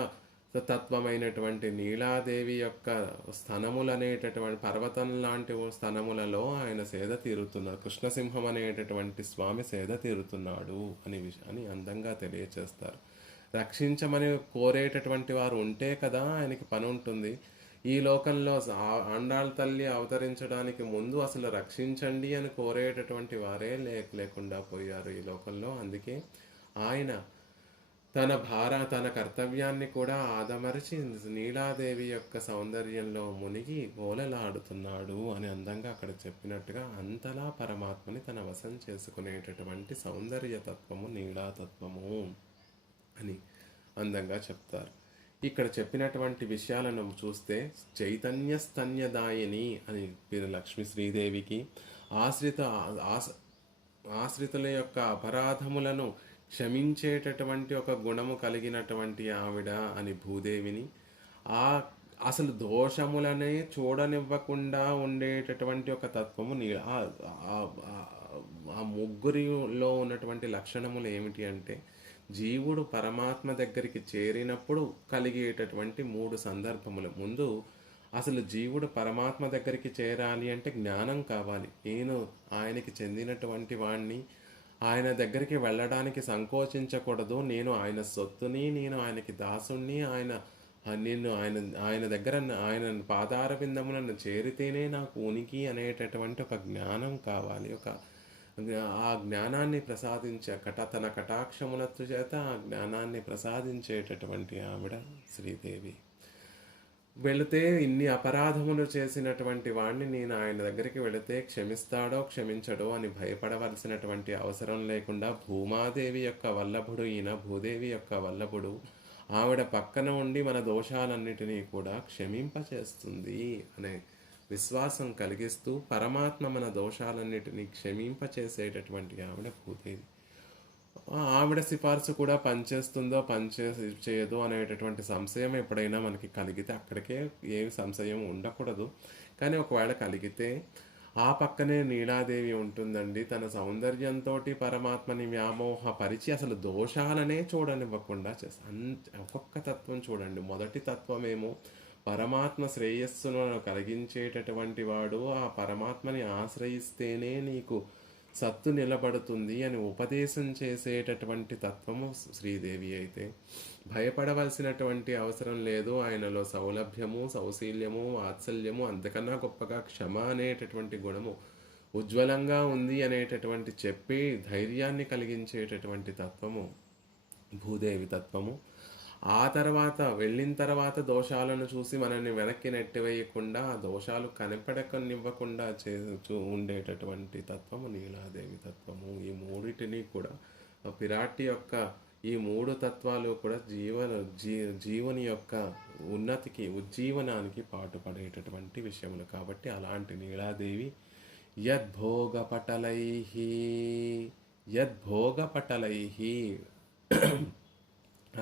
తత్వమైనటువంటి నీలాదేవి యొక్క స్తనములు అనేటటువంటి పర్వతం లాంటి స్తనములలో ఆయన సేద తీరుతున్నాడు. కృష్ణసింహం అనేటటువంటి స్వామి సేద తీరుతున్నాడు అని విషయాన్ని అందంగా తెలియచేస్తారు. రక్షించమని కోరేటటువంటి వారు ఉంటే కదా ఆయనకి పని ఉంటుంది. ఈ లోకంలో ఆండాళ్ తల్లి అవతరించడానికి ముందు అసలు రక్షించండి అని కోరేటటువంటి వారే లేకుండా పోయారు ఈ లోకంలో. అందుకే ఆయన తన కర్తవ్యాన్ని కూడా ఆదమరిచి నీలాదేవి యొక్క సౌందర్యంలో మునిగి ఓలలాడుతున్నాడు అని అందంగా అక్కడ చెప్పినట్టుగా అంతలా పరమాత్మని తన వశం చేసుకునేటటువంటి సౌందర్య తత్వము నీలాతత్వము అని అందంగా చెప్తారు. ఇక్కడ చెప్పినటువంటి విషయాలను చూస్తే చైతన్య స్తన్యదాయిని అని పేరు లక్ష్మీ శ్రీదేవికి, ఆశ్రితుల యొక్క అపరాధములను క్షమించేటటువంటి ఒక గుణము కలిగినటువంటి ఆవిడ అని భూదేవిని, అసలు దోషములనే చూడనివ్వకుండా ఉండేటటువంటి ఒక తత్వము ఆ ముగ్గురిలో ఉన్నటువంటి లక్షణములు ఏమిటి అంటే, జీవుడు పరమాత్మ దగ్గరికి చేరినప్పుడు కలిగేటటువంటి 3 సందర్భములు. ముందు అసలు జీవుడు పరమాత్మ దగ్గరికి చేరాలి అంటే జ్ఞానం కావాలి. నేను ఆయనకి చెందినటువంటి వాణ్ణి, ఆయన దగ్గరికి వెళ్ళడానికి సంకోచించకూడదు. నేను ఆయన సొత్తుని, నేను ఆయనకి దాసుణ్ణి, ఆయన దగ్గర ఆయన పాదార విందములను చేరితేనే నాకు ఉనికి అనేటటువంటి ఒక జ్ఞానం కావాలి. ఆ జ్ఞానాన్ని తన కటాక్షములతో చేత ఆ జ్ఞానాన్ని ప్రసాదించేటటువంటి ఆవిడ శ్రీదేవి. వెళితే ఇన్ని అపరాధములు చేసినటువంటి వాడిని నేను ఆయన దగ్గరికి వెళితే క్షమిస్తాడో క్షమించడో అని భయపడవలసినటువంటి అవసరం లేకుండా భూమాదేవి యొక్క వల్లభుడు ఈయన, భూదేవి యొక్క వల్లభుడు, ఆవిడ పక్కన ఉండి మన దోషాలన్నిటినీ కూడా క్షమింపచేస్తుంది అనే విశ్వాసం కలిగిస్తూ పరమాత్మ మన దోషాలన్నిటినీ క్షమింపచేసేటటువంటి ఆవిడ భూదేవి. ఆవిడ సిఫార్సు కూడా పనిచేస్తుందో చేయదో అనేటటువంటి సంశయం ఎప్పుడైనా మనకి కలిగితే అక్కడికే ఏమి సంశయం ఉండకూడదు. కానీ ఒకవేళ కలిగితే ఆ పక్కనే నీలాదేవి ఉంటుందండి. తన సౌందర్యంతో పరమాత్మని వ్యామోహపరిచి అసలు దోషాలనే చూడనివ్వకుండా ఒక్కొక్క తత్వం చూడండి. మొదటి తత్వమేమో పరమాత్మ శ్రేయస్సును కలిగించేటటువంటి వాడు, ఆ పరమాత్మని ఆశ్రయిస్తేనే నీకు సత్తు నిలబడుతుంది అని ఉపదేశం చేసేటటువంటి తత్వము శ్రీదేవి. అయితే భయపడవలసినటువంటి అవసరం లేదు. ఆయనలో సౌలభ్యము, సౌశీల్యము, వాత్సల్యము, అంతకన్నా గొప్పగా క్షమ అనేటటువంటి గుణము ఉజ్వలంగా ఉంది అనేటటువంటి చెప్పి ధైర్యాన్ని కలిగించేటటువంటి తత్వము భూదేవి తత్వము. ఆ తర్వాత వెళ్ళిన తర్వాత దోషాలను చూసి మనల్ని వెనక్కి నెట్టివేయకుండా, ఆ దోషాలు కనిపెడకనివ్వకుండా ఉండేటటువంటి తత్వము నీలాదేవి తత్వము. ఈ మూడిటిని కూడా పిరాటి యొక్క ఈ 3 తత్వాలు కూడా జీవుని యొక్క ఉన్నతికి, ఉజ్జీవనానికి పాటుపడేటటువంటి విషయములు. కాబట్టి అలాంటి నీలాదేవి యద్భోగపటలైహి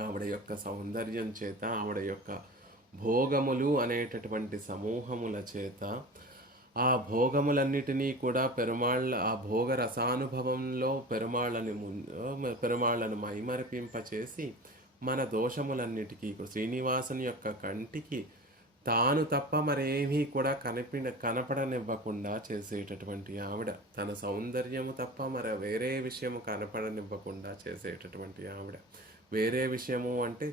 ఆవిడ యొక్క సౌందర్యం చేత, ఆవిడ యొక్క భోగములు అనేటటువంటి సమూహముల చేత ఆ భోగములన్నిటినీ కూడా ఆ భోగ రసానుభవంలో పెరుమాళ్ళను మైమరిపింపచేసి మన దోషములన్నిటికీ శ్రీనివాసుని యొక్క కంటికి తాను తప్ప మరేమీ కూడా కనపడనివ్వకుండా చేసేటటువంటి ఆవిడ, తన సౌందర్యము తప్ప వేరే విషయము కనపడనివ్వకుండా చేసేటటువంటి ఆవిడ. వేరే విషయము అంటే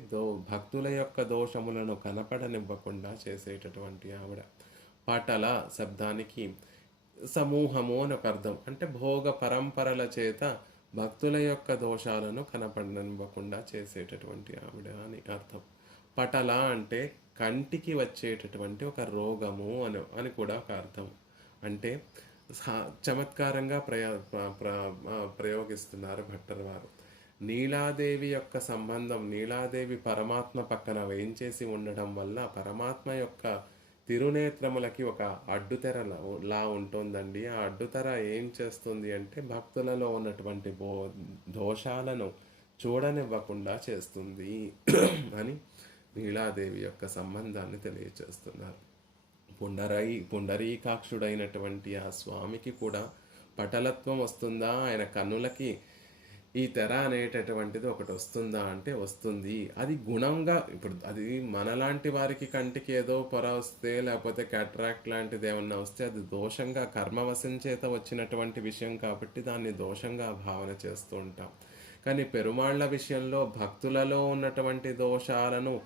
భక్తుల యొక్క దోషములను కనపడనివ్వకుండా చేసేటటువంటి ఆవిడ. పటల శబ్దానికి సమూహము అని ఒక అర్థం. అంటే భోగ పరంపరల చేత భక్తుల యొక్క దోషాలను కనపడనివ్వకుండా చేసేటటువంటి ఆవిడ అని అర్థం. పటల అంటే కంటికి వచ్చేటటువంటి ఒక రోగము అని కూడా ఒక అర్థం. అంటే చమత్కారంగా ప్రయోగిస్తున్నారు భట్టర్ వారు. నీలాదేవి యొక్క సంబంధం, నీలాదేవి పరమాత్మ పక్కన వేయించేసి ఉండడం వల్ల పరమాత్మ యొక్క తిరునేత్రములకి ఒక అడ్డుతెరలా ఉంటుందండి. ఆ అడ్డుతెర ఏం చేస్తుంది అంటే భక్తులలో ఉన్నటువంటి దోషాలను చూడనివ్వకుండా చేస్తుంది అని నీలాదేవి యొక్క సంబంధాన్ని తెలియచేస్తున్నారు. పుండరీకాక్షుడైనటువంటి ఆ స్వామికి కూడా పటలత్వం వస్తుందా? ఆయన కన్నులకి ఈ తెర అనేటటువంటిది ఒకటి వస్తుందా అంటే వస్తుంది. అది గుణంగా, ఇప్పుడు అది మనలాంటి వారికి కంటికి ఏదో పొర వస్తే లేకపోతే క్యాట్రాక్ట్ లాంటిది ఏమన్నా వస్తే అది దోషంగా కర్మవశం చేత వచ్చినటువంటి విషయం కాబట్టి దాన్ని దోషంగా భావన చేస్తూ ఉంటాం. కానీ పెరుమాళ్ల విషయంలో భక్తులలో ఉన్నటువంటి దోషాలను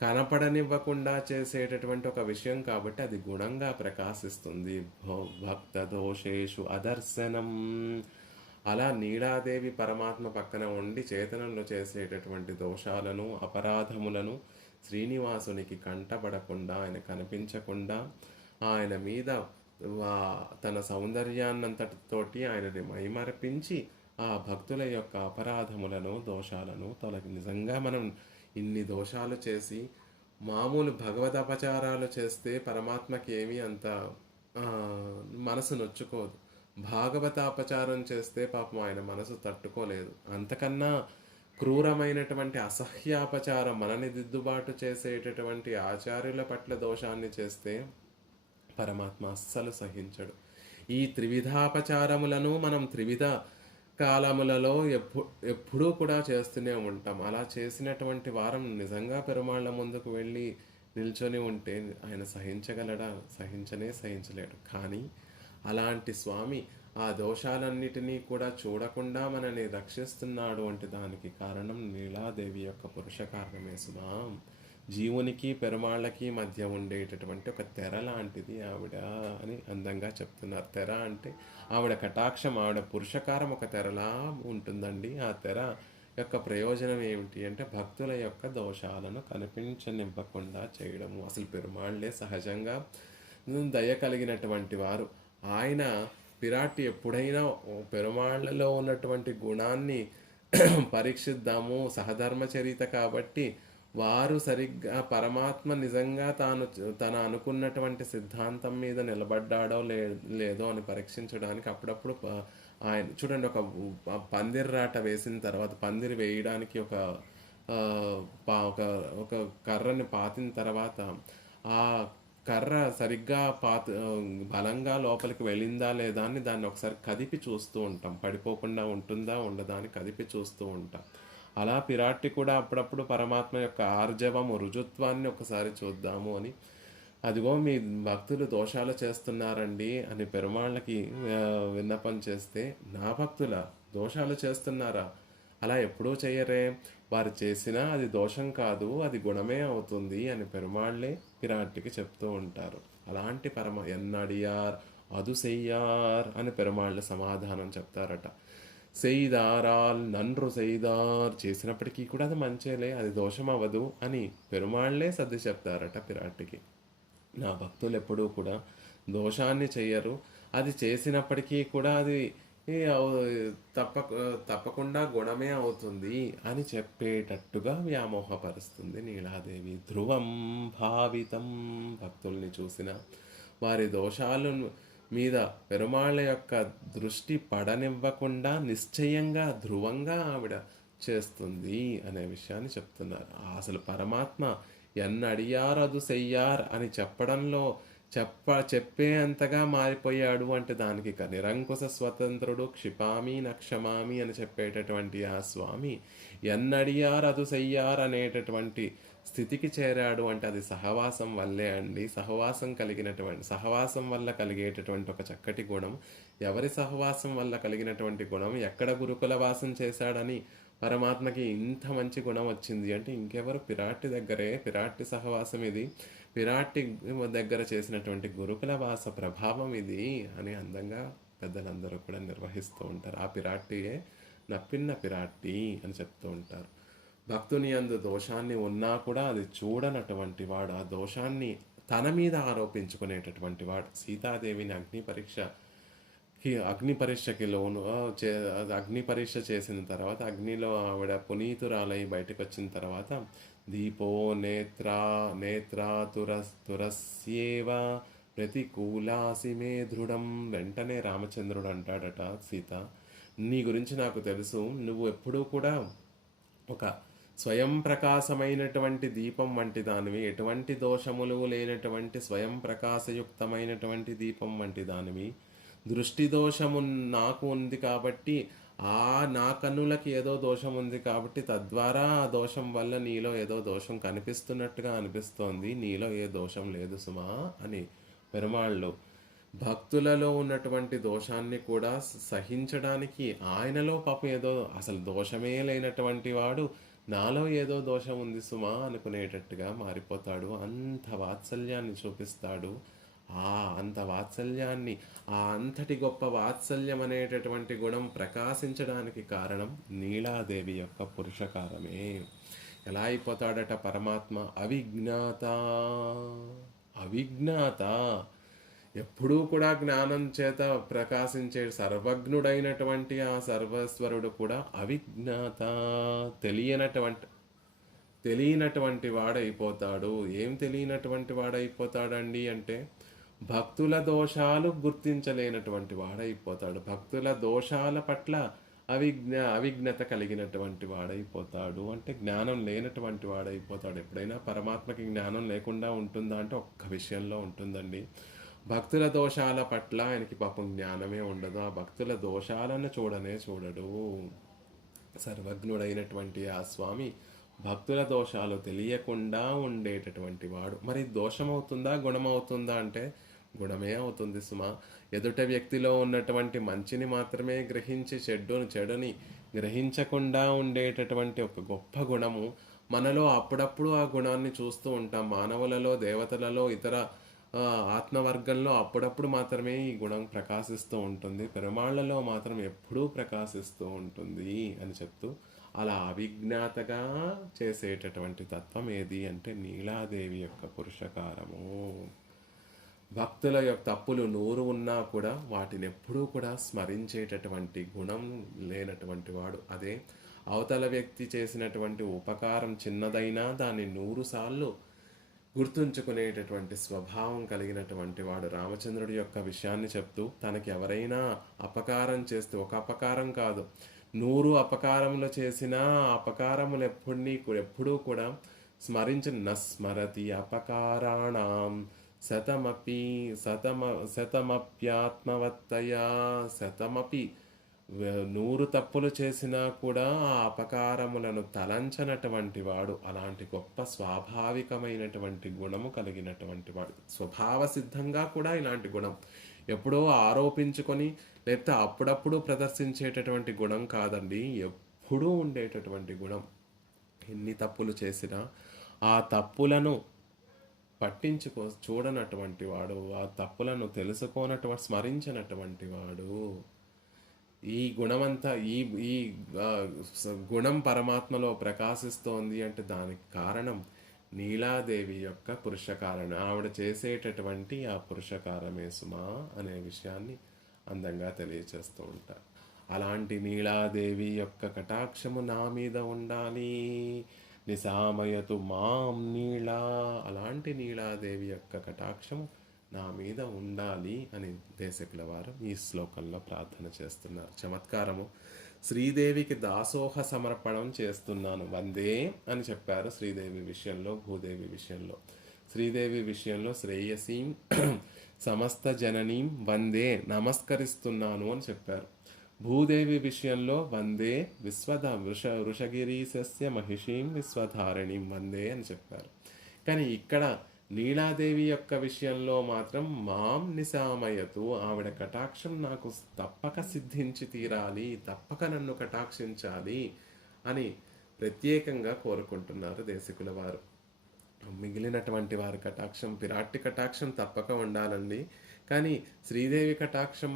కనపడనివ్వకుండా చేసేటటువంటి ఒక విషయం కాబట్టి అది గుణంగా ప్రకాశిస్తుంది. భక్త దోషేషు అదర్శనం. అలా నీలాదేవి పరమాత్మ పక్కన ఉండి చేతనంలో చేసేటటువంటి దోషాలను అపరాధములను శ్రీనివాసునికి కంటపడకుండా, ఆయన కనిపించకుండా, ఆయన మీద తన సౌందర్యాన్నంతటితోటి ఆయనని మైమరపించి ఆ భక్తుల యొక్క అపరాధములను దోషాలను నిజంగా మనం ఇన్ని దోషాలు చేసి మామూలు భగవద్ అపచారాలు చేస్తే పరమాత్మకి ఏమీ అంత మనసు నొచ్చుకోదు. భాగవత అపచారం చేస్తే పాపం ఆయన మనసు తట్టుకోలేదు. అంతకన్నా క్రూరమైనటువంటి అసహ్యాపచారం, మనని దిద్దుబాటు చేసేటటువంటి ఆచార్యుల పట్ల దోషాన్ని చేస్తే పరమాత్మ అస్సలు సహించడు. ఈ త్రివిధాపచారములను మనం త్రివిధ కాలములలో ఎప్పుడూ కూడా చేస్తూనే ఉంటాం. అలా చేసినటువంటి వారం నిజంగా పెరుమాళ్ళ ముందుకు వెళ్ళి నిల్చొని ఉంటే ఆయన సహించగలడా? సహించలేడు. కానీ అలాంటి స్వామి ఆ దోషాలన్నిటినీ కూడా చూడకుండా మనని రక్షిస్తున్నాడు అంటే దానికి కారణం నీలాదేవి యొక్క పురుష కారణమే సుమా. జీవునికి పెరుమాళ్ళకి మధ్య ఉండేటటువంటి ఒక తెర లాంటిది ఆవిడ అని అందంగా చెప్తున్నారు. తెర అంటే ఆవిడ కటాక్షం, ఆవిడ పురుషకారం ఒక తెరలా ఉంటుందండి. ఆ తెర యొక్క ప్రయోజనం ఏమిటి అంటే భక్తుల యొక్క దోషాలను కనిపించనివ్వకుండా చేయడము. అసలు పెరుమాళ్ళే సహజంగా దయ కలిగినటువంటి వారు. ఆయన పిరాటి ఎప్పుడైనా పెరుమాళ్లలో ఉన్నటువంటి గుణాన్ని పరీక్షిద్దాము, సహధర్మచరిత కాబట్టి వారు సరిగ్గా పరమాత్మ నిజంగా తన అనుకున్నటువంటి సిద్ధాంతం మీద నిలబడ్డాడో లేదో అని పరీక్షించడానికి అప్పుడప్పుడు ఆయన చూడండి, ఒక పందిర్రాట వేసిన తర్వాత పందిరి వేయడానికి ఒక కర్రని పాతిన తర్వాత ఆ కర్ర సరిగ్గా బలంగా లోపలికి వెళ్ళిందా లేదా అని దాన్ని ఒకసారి కదిపి చూస్తూ ఉంటాం. పడిపోకుండా ఉంటుందా ఉండదా అని కదిపి చూస్తూ ఉంటాం. అలా పిరాట్టి కూడా అప్పుడప్పుడు పరమాత్మ యొక్క ఆర్జవము, రుజుత్వాన్ని ఒకసారి చూద్దాము అని, అదిగో మీ భక్తులు దోషాలు చేస్తున్నారండి అని పెరుమాళ్ళకి విన్నపం చేస్తే, నా భక్తుల దోషాలు చేస్తున్నారా? అలా ఎప్పుడూ చెయ్యరే, వారు చేసినా అది దోషం కాదు, అది గుణమే అవుతుంది అని పెరుమాళ్ళే పిరాట్టికి చెప్తూ ఉంటారు. అలాంటి ఎన్నడియార్ అదు సెయ్యార్ అని పెరుమాళ్ళు సమాధానం చెప్తారట. సెయ్దారాల్ నన్రు సెయ్దార్, చేసినప్పటికీ కూడా అది మంచేలే, అది దోషం అవ్వదు అని పెరుమాళ్లే సర్ది చెప్తారట పిరాట్టికి. నా భక్తులు ఎప్పుడూ కూడా దోషాన్ని చెయ్యరు, అది చేసినప్పటికీ కూడా అది తప్పకుండా గుణమే అవుతుంది అని చెప్పేటట్టుగా వ్యామోహపరుస్తుంది నీలాదేవి. ధ్రువం భావితం, భక్తుల్ని చూసిన వారి దోషాలు మీద పెరుమాళ్ళ యొక్క దృష్టి పడనివ్వకుండా నిశ్చయంగా ధ్రువంగా ఆవిడ చేస్తుంది అనే విషయాన్ని చెప్తున్నారు. అసలు పరమాత్మ ఎన్నడియార్ అదు సెయ్యార్ అని చెప్పడంలో చెప్పే అంతగా మారిపోయాడు అంటే దానికి నిరంకుశ స్వతంత్రుడు, క్షిపామి నక్షమామి అని చెప్పేటటువంటి ఆ స్వామి ఎన్నడియార్ అదు సెయ్యార్ అనేటటువంటి స్థితికి చేరాడు అంటే అది సహవాసం వల్లే అండి. సహవాసం వల్ల కలిగేటటువంటి ఒక చక్కటి గుణం. ఎవరి సహవాసం వల్ల కలిగినటువంటి గుణం? ఎక్కడ గురుకుల వాసం చేశాడని పరమాత్మకి ఇంత మంచి గుణం వచ్చింది అంటే ఇంకెవరు? పిరాట్టి సహవాసం ఇది. పిరాట్టి దగ్గర చేసినటువంటి గురుకుల వాస ప్రభావం ఇది అని అందంగా పెద్దలందరూ కూడా నిర్వహిస్తూ ఉంటారు. ఆ పిరాట్టియే నప్పిన్న పిరాట్టి అని చెప్తూ ఉంటారు. భక్తుని యందు దోషాన్ని ఉన్నా కూడా అది చూడనటువంటి వాడు, ఆ దోషాన్ని తన మీద ఆరోపించుకునేటటువంటి వాడు. సీతాదేవిని అగ్ని పరీక్షకి అగ్ని పరీక్ష చేసిన తర్వాత అగ్నిలో ఆవిడ పునీతురాలై బయటకు వచ్చిన తర్వాత దీపో తురస్యేవ ప్రతికూలాసి మే దృఢం. వెంటనే రామచంద్రుడు అంటాడట, సీత నీ గురించి నాకు తెలుసు, నువ్వు ఎప్పుడూ కూడా ఒక స్వయం ప్రకాశమైనటువంటి దీపం వంటి దానివి, ఎటువంటి దోషములు లేనటువంటి స్వయం ప్రకాశయుక్తమైనటువంటి దీపం వంటి దానివి. దృష్టి దోషము నాకు ఉంది కాబట్టి నా కన్నులకి ఏదో దోషం ఉంది కాబట్టి తద్వారా ఆ దోషం వల్ల నీలో ఏదో దోషం కనిపిస్తున్నట్టుగా అనిపిస్తోంది, నీలో ఏ దోషం లేదు సుమా అని పెరుమాళ్ళు భక్తులలో ఉన్నటువంటి దోషాన్ని కూడా సహించడానికి ఆయనలో పాపం ఏదో అసలు దోషమే లేనటువంటి వాడు నాలో ఏదో దోషం ఉంది సుమా అనుకునేటట్టుగా మారిపోతాడు. అంత వాత్సల్యాన్ని చూపిస్తాడు. అంత వాత్సల్యాన్ని, అంతటి గొప్ప వాత్సల్యం అనేటటువంటి గుణం ప్రకాశించడానికి కారణం నీలాదేవి యొక్క పురుషకారమే. ఎలా అయిపోతాడట పరమాత్మ? అవిజ్ఞాత ఎప్పుడూ కూడా జ్ఞానం చేత ప్రకాశించే సర్వజ్ఞుడైనటువంటి ఆ సర్వేశ్వరుడు కూడా అవిజ్ఞాత, తెలియనటువంటి వాడైపోతాడు. ఏం తెలియనటువంటి వాడైపోతాడండి అంటే భక్తుల దోషాలు గుర్తించలేనటువంటి వాడైపోతాడు. భక్తుల దోషాల పట్ల అవిజ్ఞత కలిగినటువంటి వాడైపోతాడు. అంటే జ్ఞానం లేనటువంటి వాడైపోతాడు. ఎప్పుడైనా పరమాత్మకి జ్ఞానం లేకుండా ఉంటుందా అంటే ఒక్క విషయంలో ఉంటుందండి. భక్తుల దోషాల పట్ల ఆయనకి పాపం జ్ఞానమే ఉండదు. ఆ భక్తుల దోషాలను చూడడు. సర్వజ్ఞుడైనటువంటి ఆ స్వామి భక్తుల దోషాలు తెలియకుండా ఉండేటటువంటి వాడు. మరి దోషమవుతుందా గుణమవుతుందా అంటే గుణమే అవుతుంది సుమా. ఎదుట వ్యక్తిలో ఉన్నటువంటి మంచిని మాత్రమే గ్రహించి చెడుని గ్రహించకుండా ఉండేటటువంటి ఒక గొప్ప గుణము మనలో అప్పుడప్పుడు ఆ గుణాన్ని చూస్తూ ఉంటాం. మానవులలో, దేవతలలో, ఇతర ఆత్మవర్గంలో అప్పుడప్పుడు మాత్రమే ఈ గుణం ప్రకాశిస్తూ ఉంటుంది. పెరుమాళ్లలో మాత్రం ఎప్పుడూ ప్రకాశిస్తూ ఉంటుంది అని చెప్తూ అలా అవిజ్ఞాతగా చేసేటటువంటి తత్వం ఏది అంటే నీలాదేవి యొక్క పురుషకారము. భక్తుల యొక్క తప్పులు 100 ఉన్నా కూడా వాటిని ఎప్పుడూ కూడా స్మరించేటటువంటి గుణం లేనటువంటి వాడు. అదే అవతల వ్యక్తి చేసినటువంటి ఉపకారం చిన్నదైనా దాన్ని 100 సార్లు గుర్తుంచుకునేటటువంటి స్వభావం కలిగినటువంటి వాడు. రామచంద్రుడి యొక్క విషయాన్ని చెప్తూ తనకి ఎవరైనా అపకారం చేస్తే, ఒక అపకారం కాదు 100 అపకారములు చేసినా అపకారములు ఎప్పుడూ కూడా స్మరించిన నస్మరతి అపకారాణం శతమప్యాత్మవత్తయా. 100 తప్పులు చేసినా కూడా ఆ అపకారములను తలంచనటువంటి వాడు. అలాంటి గొప్ప స్వాభావికమైనటువంటి గుణము కలిగినటువంటి వాడు. స్వభావ సిద్ధంగా కూడా ఇలాంటి గుణం ఎప్పుడో ఆరోపించుకొని లేకపోతే అప్పుడప్పుడు ప్రదర్శించేటటువంటి గుణం కాదండి, ఎప్పుడూ ఉండేటటువంటి గుణం. ఎన్ని తప్పులు చేసినా ఆ తప్పులను చూడనటువంటి వాడు, ఆ తప్పులను తెలుసుకోనటువంటి స్మరించినటువంటి వాడు. ఈ గుణమంతా ఈ గుణం పరమాత్మలో ప్రకాశిస్తోంది అంటే దానికి కారణం నీలాదేవి యొక్క పురుషకారణ. ఆవిడ చేసేటటువంటి ఆ పురుషకారమే సుమా అనే విషయాన్ని అందంగా తెలియచేస్తూ ఉంటారు. అలాంటి నీలాదేవి యొక్క కటాక్షము నా మీద ఉండాలి. నిశామయతు మాం నీళా. అలాంటి నీలాదేవి యొక్క కటాక్షము నా మీద ఉండాలి అని దేశకుల వారు ఈ శ్లోకంలో ప్రార్థన చేస్తున్నారు. చమత్కారము, శ్రీదేవికి దాసోహ సమర్పణం చేస్తున్నాను వందే అని చెప్పారు శ్రీదేవి విషయంలో, భూదేవి విషయంలో. శ్రీదేవి విషయంలో శ్రేయసీం సమస్త జననీం వందే నమస్కరిస్తున్నాను అని చెప్పారు. భూదేవి విషయంలో వందే వృషగిరీశస్య మహిషీం విశ్వధారిణీం వందే అని చెప్పారు. కానీ ఇక్కడ నీలాదేవి యొక్క విషయంలో మాత్రం మాం నిశామయతు, ఆవిడ కటాక్షం నాకు తప్పక సిద్ధించి తీరాలి, తప్పక నన్ను కటాక్షించాలి అని ప్రత్యేకంగా కోరుకుంటున్నారు దేశికుల వారు. మిగిలినటువంటి వారి కటాక్షం, పిరాట్టి కటాక్షం తప్పక ఉండాలండి. కానీ శ్రీదేవి కటాక్షం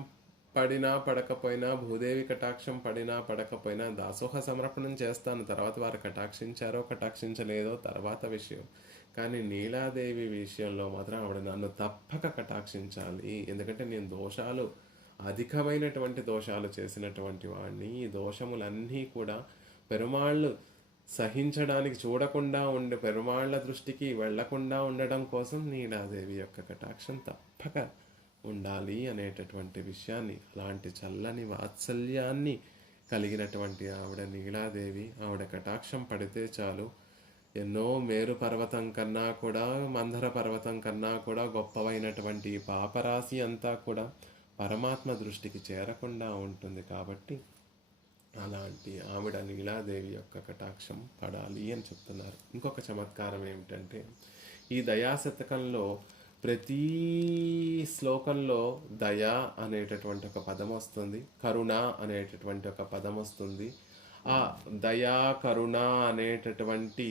పడినా పడకపోయినా, భూదేవి కటాక్షం పడినా పడకపోయినా దాసోహ సమర్పణం చేస్తాను. తర్వాత వారు కటాక్షించారో కటాక్షించలేదో తర్వాత విషయం. కానీ నీలాదేవి విషయంలో మాత్రం ఆవిడ నన్ను తప్పక కటాక్షించాలి. ఎందుకంటే నేను అధికమైనటువంటి దోషాలు చేసినటువంటి వాడిని. ఈ దోషములన్నీ కూడా పెరుమాళ్ళు సహించడానికి చూడకుండా ఉండే, పెరుమాళ్ళ దృష్టికి వెళ్లకుండా ఉండడం కోసం నీలాదేవి యొక్క కటాక్షం తప్పక ఉండాలి అనేటటువంటి విషయాన్ని, అలాంటి చల్లని వాత్సల్యాన్ని కలిగినటువంటి ఆవిడ నీలాదేవి. ఆవిడ కటాక్షం పడితే చాలు, ఎన్నో మేరు పర్వతం కన్నా కూడా, మందర పర్వతం కన్నా కూడా గొప్పవైనటువంటి పాపరాశి అంతా కూడా పరమాత్మ దృష్టికి చేరకుండా ఉంటుంది. కాబట్టి అలాంటి ఆవిడ నీలాదేవి యొక్క కటాక్షం పడాలి అని చెప్తున్నారు. ఇంకొక చమత్కారం ఏమిటంటే, ఈ దయాశతకంలో ప్రతి శ్లోకంలో దయా అనేటటువంటి ఒక పదం వస్తుంది, కరుణ అనేటటువంటి ఒక పదం వస్తుంది. ఆ దయా కరుణ అనేటటువంటి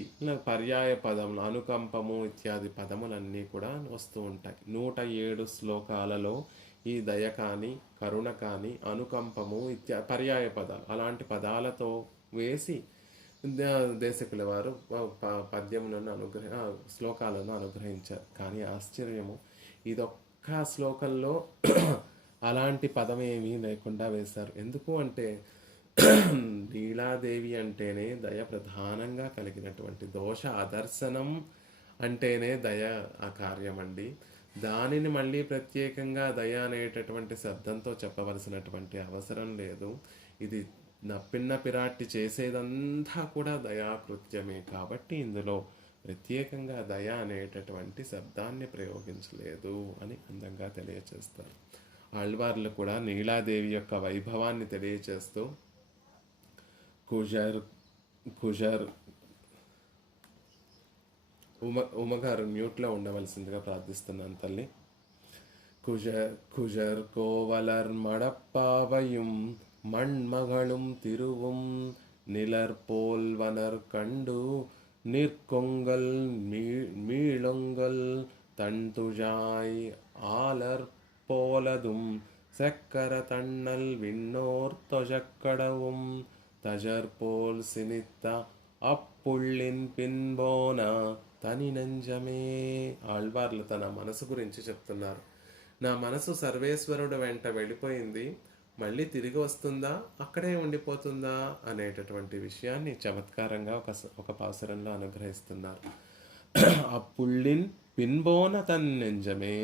పర్యాయ పదములు, అనుకంపము ఇత్యాది పదములన్నీ కూడా వస్తూ ఉంటాయి. 107 శ్లోకాలలో ఈ దయ కానీ, కరుణ కానీ, అనుకంపము పర్యాయ పదాలు, అలాంటి పదాలతో వేసి దేశకుల వారు పద్యములను శ్లోకాలను అనుగ్రహించారు. కానీ ఆశ్చర్యము, ఇదొక్క శ్లోకంలో అలాంటి పదమేమీ లేకుండా వేశారు. ఎందుకు అంటే నీలాదేవి అంటేనే దయ ప్రధానంగా కలిగినటువంటి, దోష అదర్శనం అంటేనే దయ ఆ కార్యం అండి. దానిని మళ్ళీ ప్రత్యేకంగా దయ అనేటటువంటి శబ్దంతో చెప్పవలసినటువంటి అవసరం లేదు. ఇది నప్పిన్న పిరాట్టి చేసేదంతా కూడా దయాకృత్యమే. కాబట్టి ఇందులో ప్రత్యేకంగా దయ అనేటటువంటి శబ్దాన్ని ప్రయోగించలేదు అని అందంగా తెలియచేస్తారు. ఆళ్వార్లు కూడా నీలాదేవి యొక్క వైభవాన్ని తెలియచేస్తూ కుజర్ ఉమగారు మ్యూట్లో ఉండవలసిందిగా ప్రార్థిస్తున్నాను తల్లి. కుజర్ కోవలర్ మడప్పావயும் மண்மகளும் திருவும் நிலர்போல்வனர் கண்டு நிற்கொங்கல் மீளொங்கல் தன்துழாய் ஆலர் போலதும் செக்கர தண்ணல் விண்ணோர் தொஜக்கடவும் தஜர்போல் சினித்த అప్పుళ్ళిన్ పిన్బోన తని నంజమే. ఆళ్వార్లు తన మనసు గురించి చెప్తున్నారు. నా మనసు సర్వేశ్వరుడు వెంట వెళ్ళిపోయింది, మళ్ళీ తిరిగి వస్తుందా, అక్కడే ఉండిపోతుందా అనేటటువంటి విషయాన్ని చమత్కారంగా ఒక పాసురంలో అనుగ్రహిస్తున్నారు. అప్పుళ్ళిన్ పిన్బోన తన్ నెంజమే.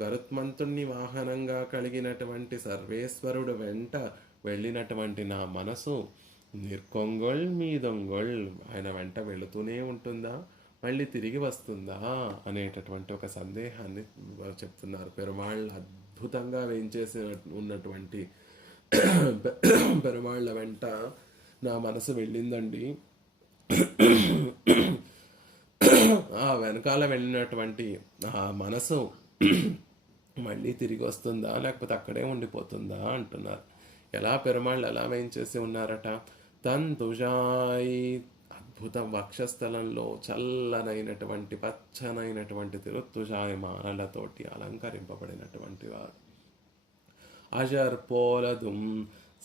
గరుత్మంతుడిని వాహనంగా కలిగినటువంటి సర్వేశ్వరుడు వెంట వెళ్ళినటువంటి నా మనసు నిర్కొంగొల్ మీదొంగొల్, ఆయన వెంట వెళుతూనే ఉంటుందా, మళ్ళీ తిరిగి వస్తుందా అనేటటువంటి ఒక సందేహాన్ని చెప్తున్నారు. పెరుమాళ్ళు అద్భుతంగా వేయించేసి ఉన్నటువంటి పెరుమాళ్ళ వెంట నా మనసు వెళ్ళిందండి. ఆ వెనకాల వెళ్ళినటువంటి ఆ మనసు మళ్ళీ తిరిగి వస్తుందా, లేకపోతే అక్కడే ఉండిపోతుందా అంటున్నారు. ఎలా పెరుమాళ్ళు ఎలా వేయించేసి ఉన్నారట. తంతుజాయి, అద్భుత వక్షస్థలంలో చల్లనైనటువంటి పచ్చనైనటువంటి తిరుత్తుజాయి మాలతోటి అలంకరింపబడినటువంటి వారు. అజర్ పోలదుం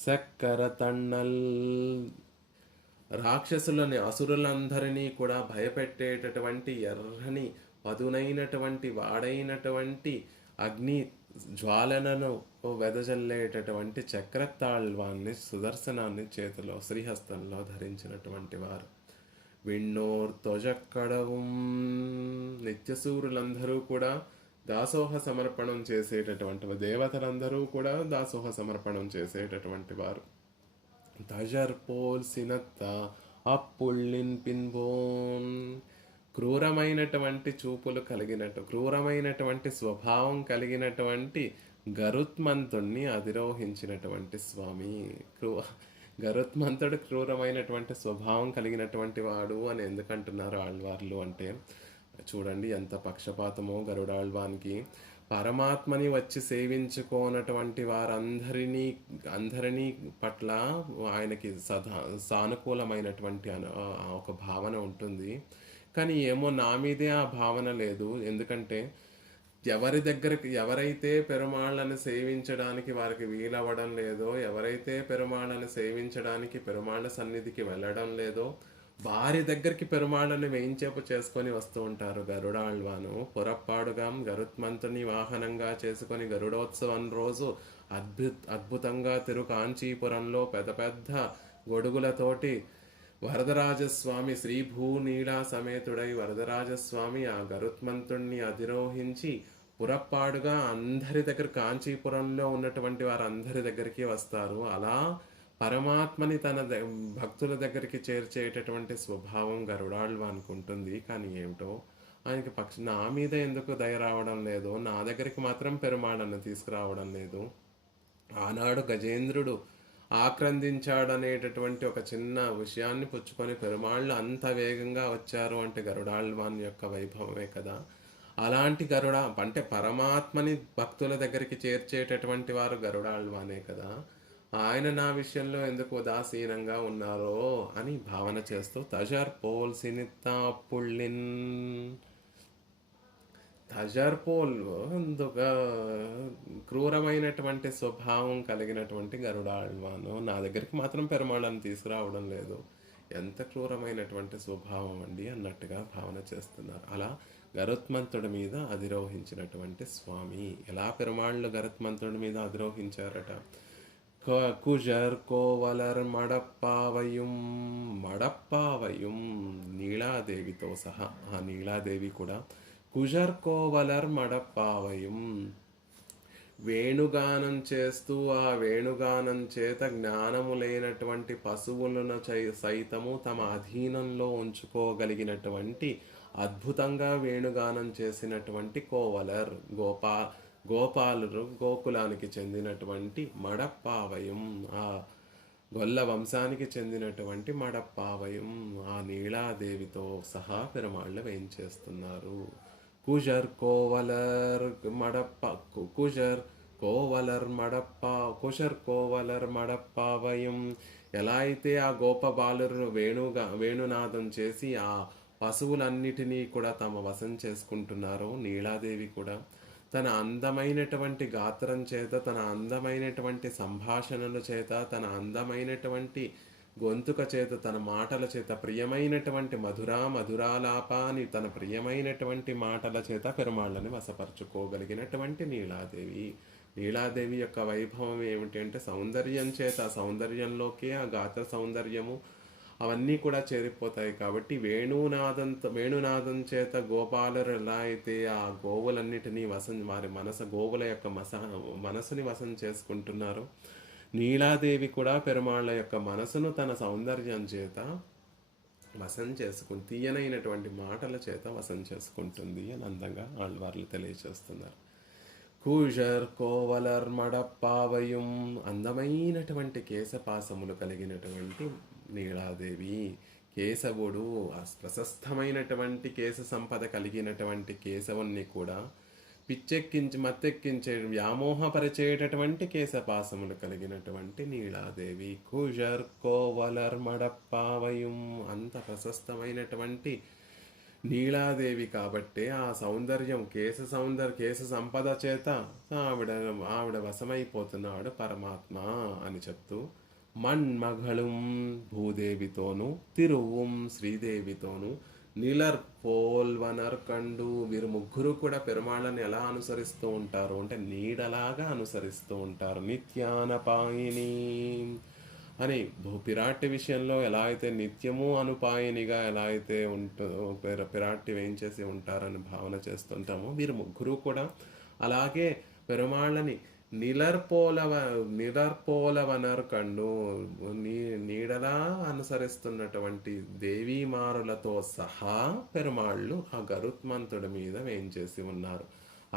సెక్కర తన్నల్, రాక్షసులని అసురులందరినీ కూడా భయపెట్టేటటువంటి ఎర్రని పదునైనటువంటి వాడైనటువంటి అగ్ని జ్వాలనను వెదజల్లేటటువంటి చక్రతాళ్వాన్ని, సుదర్శనాన్ని చేతిలో శ్రీహస్తంలో ధరించినటువంటి వారు. విన్నోర్ తొజక్కడవం, నిత్యసూరులందరూ కూడా దాసోహ సమర్పణం చేసేటటువంటి, దేవతలందరూ కూడా దాసోహ సమర్పణం చేసేటటువంటి వారు. తజర్ పోల్ సినత్త అప్పుళ్ళిన్ పిన్బోన్. క్రూరమైనటువంటి చూపులు కలిగినట్టు, క్రూరమైనటువంటి స్వభావం కలిగినటువంటి గరుత్మంతుణ్ణి అధిరోహించినటువంటి స్వామి. క్రూ గరుత్మంతుడు క్రూరమైనటువంటి స్వభావం కలిగినటువంటి వాడు అని ఎందుకంటున్నారు ఆళ్వార్లు అంటే, చూడండి ఎంత పక్షపాతమో గరుడాళ్వానికి. పరమాత్మని వచ్చి సేవించుకోనటువంటి అందరినీ పట్ల ఆయనకి సానుకూలమైనటువంటి ఒక భావన ఉంటుంది. కానీ ఏమో నా మీదే ఆ భావన లేదు. ఎందుకంటే ఎవరైతే పెరుమాళ్ళని సేవించడానికి వారికి వీలవ్వడం లేదో, ఎవరైతే పెరుమాళ్ళని సేవించడానికి పెరుమాళ్ళ సన్నిధికి వెళ్ళడం లేదో, వారి దగ్గరికి పెరుమాళ్ళని వేయించేపు చేసుకొని వస్తూ ఉంటారు గరుడాళ్వాను. పొరపాడుగా గరుత్మంతుని వాహనంగా చేసుకొని గరుడోత్సవం రోజు అద్భుతంగా కాంచీపురంలో పెద్ద పెద్ద గొడుగులతోటి వరదరాజస్వామి శ్రీభూనీళా సమేతుడై వరదరాజస్వామి ఆ గరుత్మంతుణ్ణి అధిరోహించి పురప్పాడుగా అందరి దగ్గర, కాంచీపురంలో ఉన్నటువంటి వారందరి దగ్గరికి వస్తారు. అలా పరమాత్మని తన భక్తుల దగ్గరికి చేర్చేటటువంటి స్వభావం గరుడాళ్వానికి ఉంటుంది. కానీ ఏమిటో ఆయనకి నా మీద ఎందుకు దయ రావడం లేదు, నా దగ్గరికి మాత్రం పెరుమాళను తీసుకురావడం లేదు. ఆనాడు గజేంద్రుడు ఆక్రందించాడనేటటువంటి ఒక చిన్న విషయాన్ని పుచ్చుకొని పెరుమాళ్ళు అంత వేగంగా వచ్చారు అంటే గరుడాళ్వాన్ యొక్క వైభవమే కదా. అలాంటి అంటే పరమాత్మని భక్తుల దగ్గరికి చేర్చేటటువంటి వారు గరుడాళ్వానే కదా. ఆయన నా విషయంలో ఎందుకు ఉదాసీనంగా ఉన్నారో అని భావన చేస్తూ తజర్ పోల్ సినిత్తా పుళ్ళిన్, తజర్పోల్ క్రూరమైనటువంటి స్వభావం కలిగినటువంటి గరుడాళ్వాను నా దగ్గరికి మాత్రం పెరుమాళను తీసుకురావడం లేదు. ఎంత క్రూరమైనటువంటి స్వభావం అండి అన్నట్టుగా భావన చేస్తున్నారు. అలా గరుత్మంతుడి మీద అధిరోహించినటువంటి స్వామి. ఎలా పెరుమాళ్ళు గరుత్మంతుడి మీద అధిరోహించారట. కుజర్ కోవలర్ మడప్పావయుం, మడప్పావయుం నీలాదేవితో సహా, ఆ నీలాదేవి కూడా కుజర్ కోవలర్ మడప్పావయం వేణుగానం చేస్తూ ఆ వేణుగానం చేత జ్ఞానము లేనటువంటి పశువులను సైతము తమ అధీనంలో ఉంచుకోగలిగినటువంటి అద్భుతంగా వేణుగానం చేసినటువంటి కోవలర్ గోపాలురు, గోకులానికి చెందినటువంటి మడప్పావయం, ఆ గొల్ల వంశానికి చెందినటువంటి మడప్పావయం ఆ నీలాదేవితో సహా పెరుమాళ్ళు వేయించేస్తున్నారు. కుజర్ కోవలర్ మడప్పావయం. ఎలా అయితే ఆ గోపబాలురు వేణునాదం చేసి ఆ పశువులన్నిటినీ కూడా తమ వశం చేసుకుంటున్నారో, నీలాదేవి కూడా తన అందమైనటువంటి గాత్రం చేత, తన అందమైనటువంటి సంభాషణల చేత, తన అందమైనటువంటి గొంతుక చేత, తన మాటల చేత, ప్రియమైనటువంటి మధురాలాపాని తన ప్రియమైనటువంటి మాటల చేత పెరుమాళ్ళని వశపరుచుకోగలిగినటువంటి నీలాదేవి. నీలాదేవి యొక్క వైభవం ఏమిటి అంటే సౌందర్యం చేత, సౌందర్యంలోకే ఆ గాత్ర సౌందర్యము అవన్నీ కూడా చేరిపోతాయి. కాబట్టి వేణునాదం చేత గోపాలురు ఎలా అయితే ఆ గోవులన్నిటినీ వారి గోవుల యొక్క మనసుని వశం చేసుకుంటున్నారు, నీలాదేవి కూడా పెరుమాళ్ళ యొక్క మనసును తన సౌందర్యం చేత వశం చేసుకుని తీయనైనటువంటి మాటల చేత వశం చేసుకుంటుంది అని అందంగా ఆళ్వార్లు తెలియచేస్తున్నారు. కూజర్ కోవలర్ మడప్పావయం అందమైనటువంటి కేశపాసములు కలిగినటువంటి నీలాదేవి. కేశవుడు ప్రశస్తమైనటువంటి కేశ సంపద కలిగినటువంటి కేశవుణ్ణి కూడా మత్తెక్కించే వ్యామోహపరిచేటటువంటి కేశపాసములు కలిగినటువంటి నీలాదేవి. కుజర్ కోవలర్ మడప్పావయం అంత ప్రశస్తమైనటువంటి నీలాదేవి కాబట్టే ఆ సౌందర్యం కేశ సంపద చేత ఆవిడ వశమైపోతున్నాడు పరమాత్మ అని చెప్తూ మన్మఘళం భూదేవితోనూ తిరువుం శ్రీదేవితోనూ నిలర్ పోల్వనర్ కండు వీరు ముగ్గురు కూడా పెరుమాళ్ళని ఎలా అనుసరిస్తూ ఉంటారు అంటే నీడలాగా అనుసరిస్తూ ఉంటారు. నిత్యానపాయిని అని పిరాట్టి విషయంలో ఎలా అయితే నిత్యము అనుపాయినిగా ఎలా అయితే పిరాట్టి వేయించేసి ఉంటారని భావన చేస్తుంటామో వీరు ముగ్గురు కూడా అలాగే పెరుమాళ్ళని నిలర్పోలవ నిలర్పోలవనర్ కండు నీ నీడలా అనుసరిస్తున్నటువంటి దేవీమారులతో సహా పెరుమాళ్ళు ఆ గరుత్మంతుడి మీద వేంచేసి ఉన్నారు.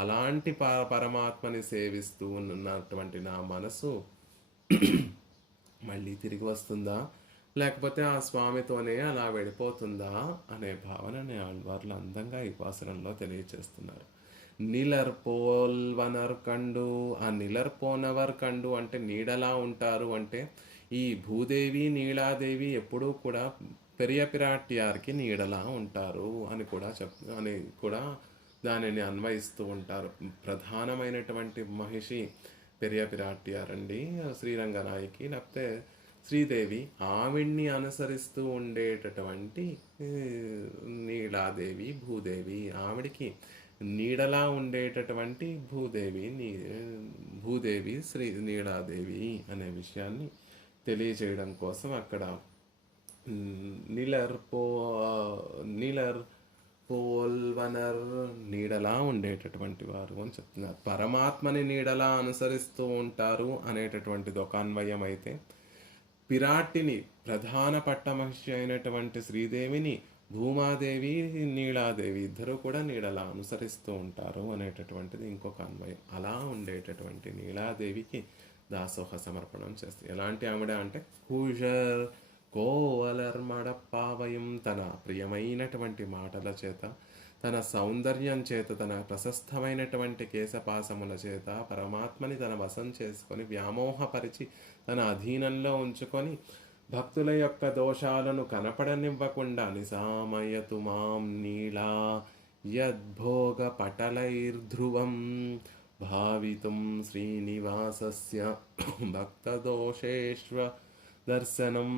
అలాంటి పరమాత్మని సేవిస్తూ ఉన్నటువంటి నా మనసు మళ్ళీ తిరిగి వస్తుందా, లేకపోతే ఆ స్వామితోనే అలా వెళ్ళిపోతుందా అనే భావనని ఆళ్వార్లు అందంగా ఈ పాసురంలో తెలియచేస్తున్నారు. నిలర్పోల్వనర్ కండు, ఆ నిలర్పోనవర్ కండు అంటే నీడలా ఉంటారు అంటే ఈ భూదేవి నీలాదేవి ఎప్పుడూ కూడా పెరియ పిరాట్యార్కి నీడలా ఉంటారు అని కూడా అని కూడా దానిని అన్వయిస్తూ ఉంటారు. ప్రధానమైనటువంటి మహిషి పెరియ పిరాట్యారండి, శ్రీరంగనాయకి లేకపోతే శ్రీదేవి. ఆవిడ్ని అనుసరిస్తూ ఉండేటటువంటి నీలాదేవి భూదేవి, ఆవిడికి నీడలా ఉండేటటువంటి భూదేవి శ్రీ నీలాదేవి అనే విషయాన్ని తెలియజేయడం కోసం అక్కడ నిలర్ పోల్వనర్ నీడలా ఉండేటటువంటి వారు అని చెప్తున్నారు. పరమాత్మని నీడలా అనుసరిస్తూ ఉంటారు అనేటటువంటిది ఒక అన్వయం అయితే, పిరాటిని ప్రధాన పట్టమహిషి అయినటువంటి శ్రీదేవిని భూమాదేవి నీలాదేవి ఇద్దరు కూడా నీడలా అనుసరిస్తూ ఉంటారు అనేటటువంటిది ఇంకొక అన్వయం. అలా ఉండేటటువంటి నీలాదేవికి దాసోహ సమర్పణం చేస్తుంది. ఎలాంటి ఆవిడ అంటే కూజర్ కోవలర్మడప్పావయం, తన ప్రియమైనటువంటి మాటల చేత, తన సౌందర్యం చేత, తన ప్రశస్తమైనటువంటి కేశపాసముల చేత పరమాత్మని తన వశం చేసుకొని వ్యామోహపరిచి తన అధీనంలో ఉంచుకొని భక్తుల యొక్క దోషాలను కనపడనివ్వకుండా నిసామయతు మాం నీలా యద్భోగ పటలైర్ధ్రువం భావితుం శ్రీనివాసస్య భక్తదోషేష్వ దర్శనం.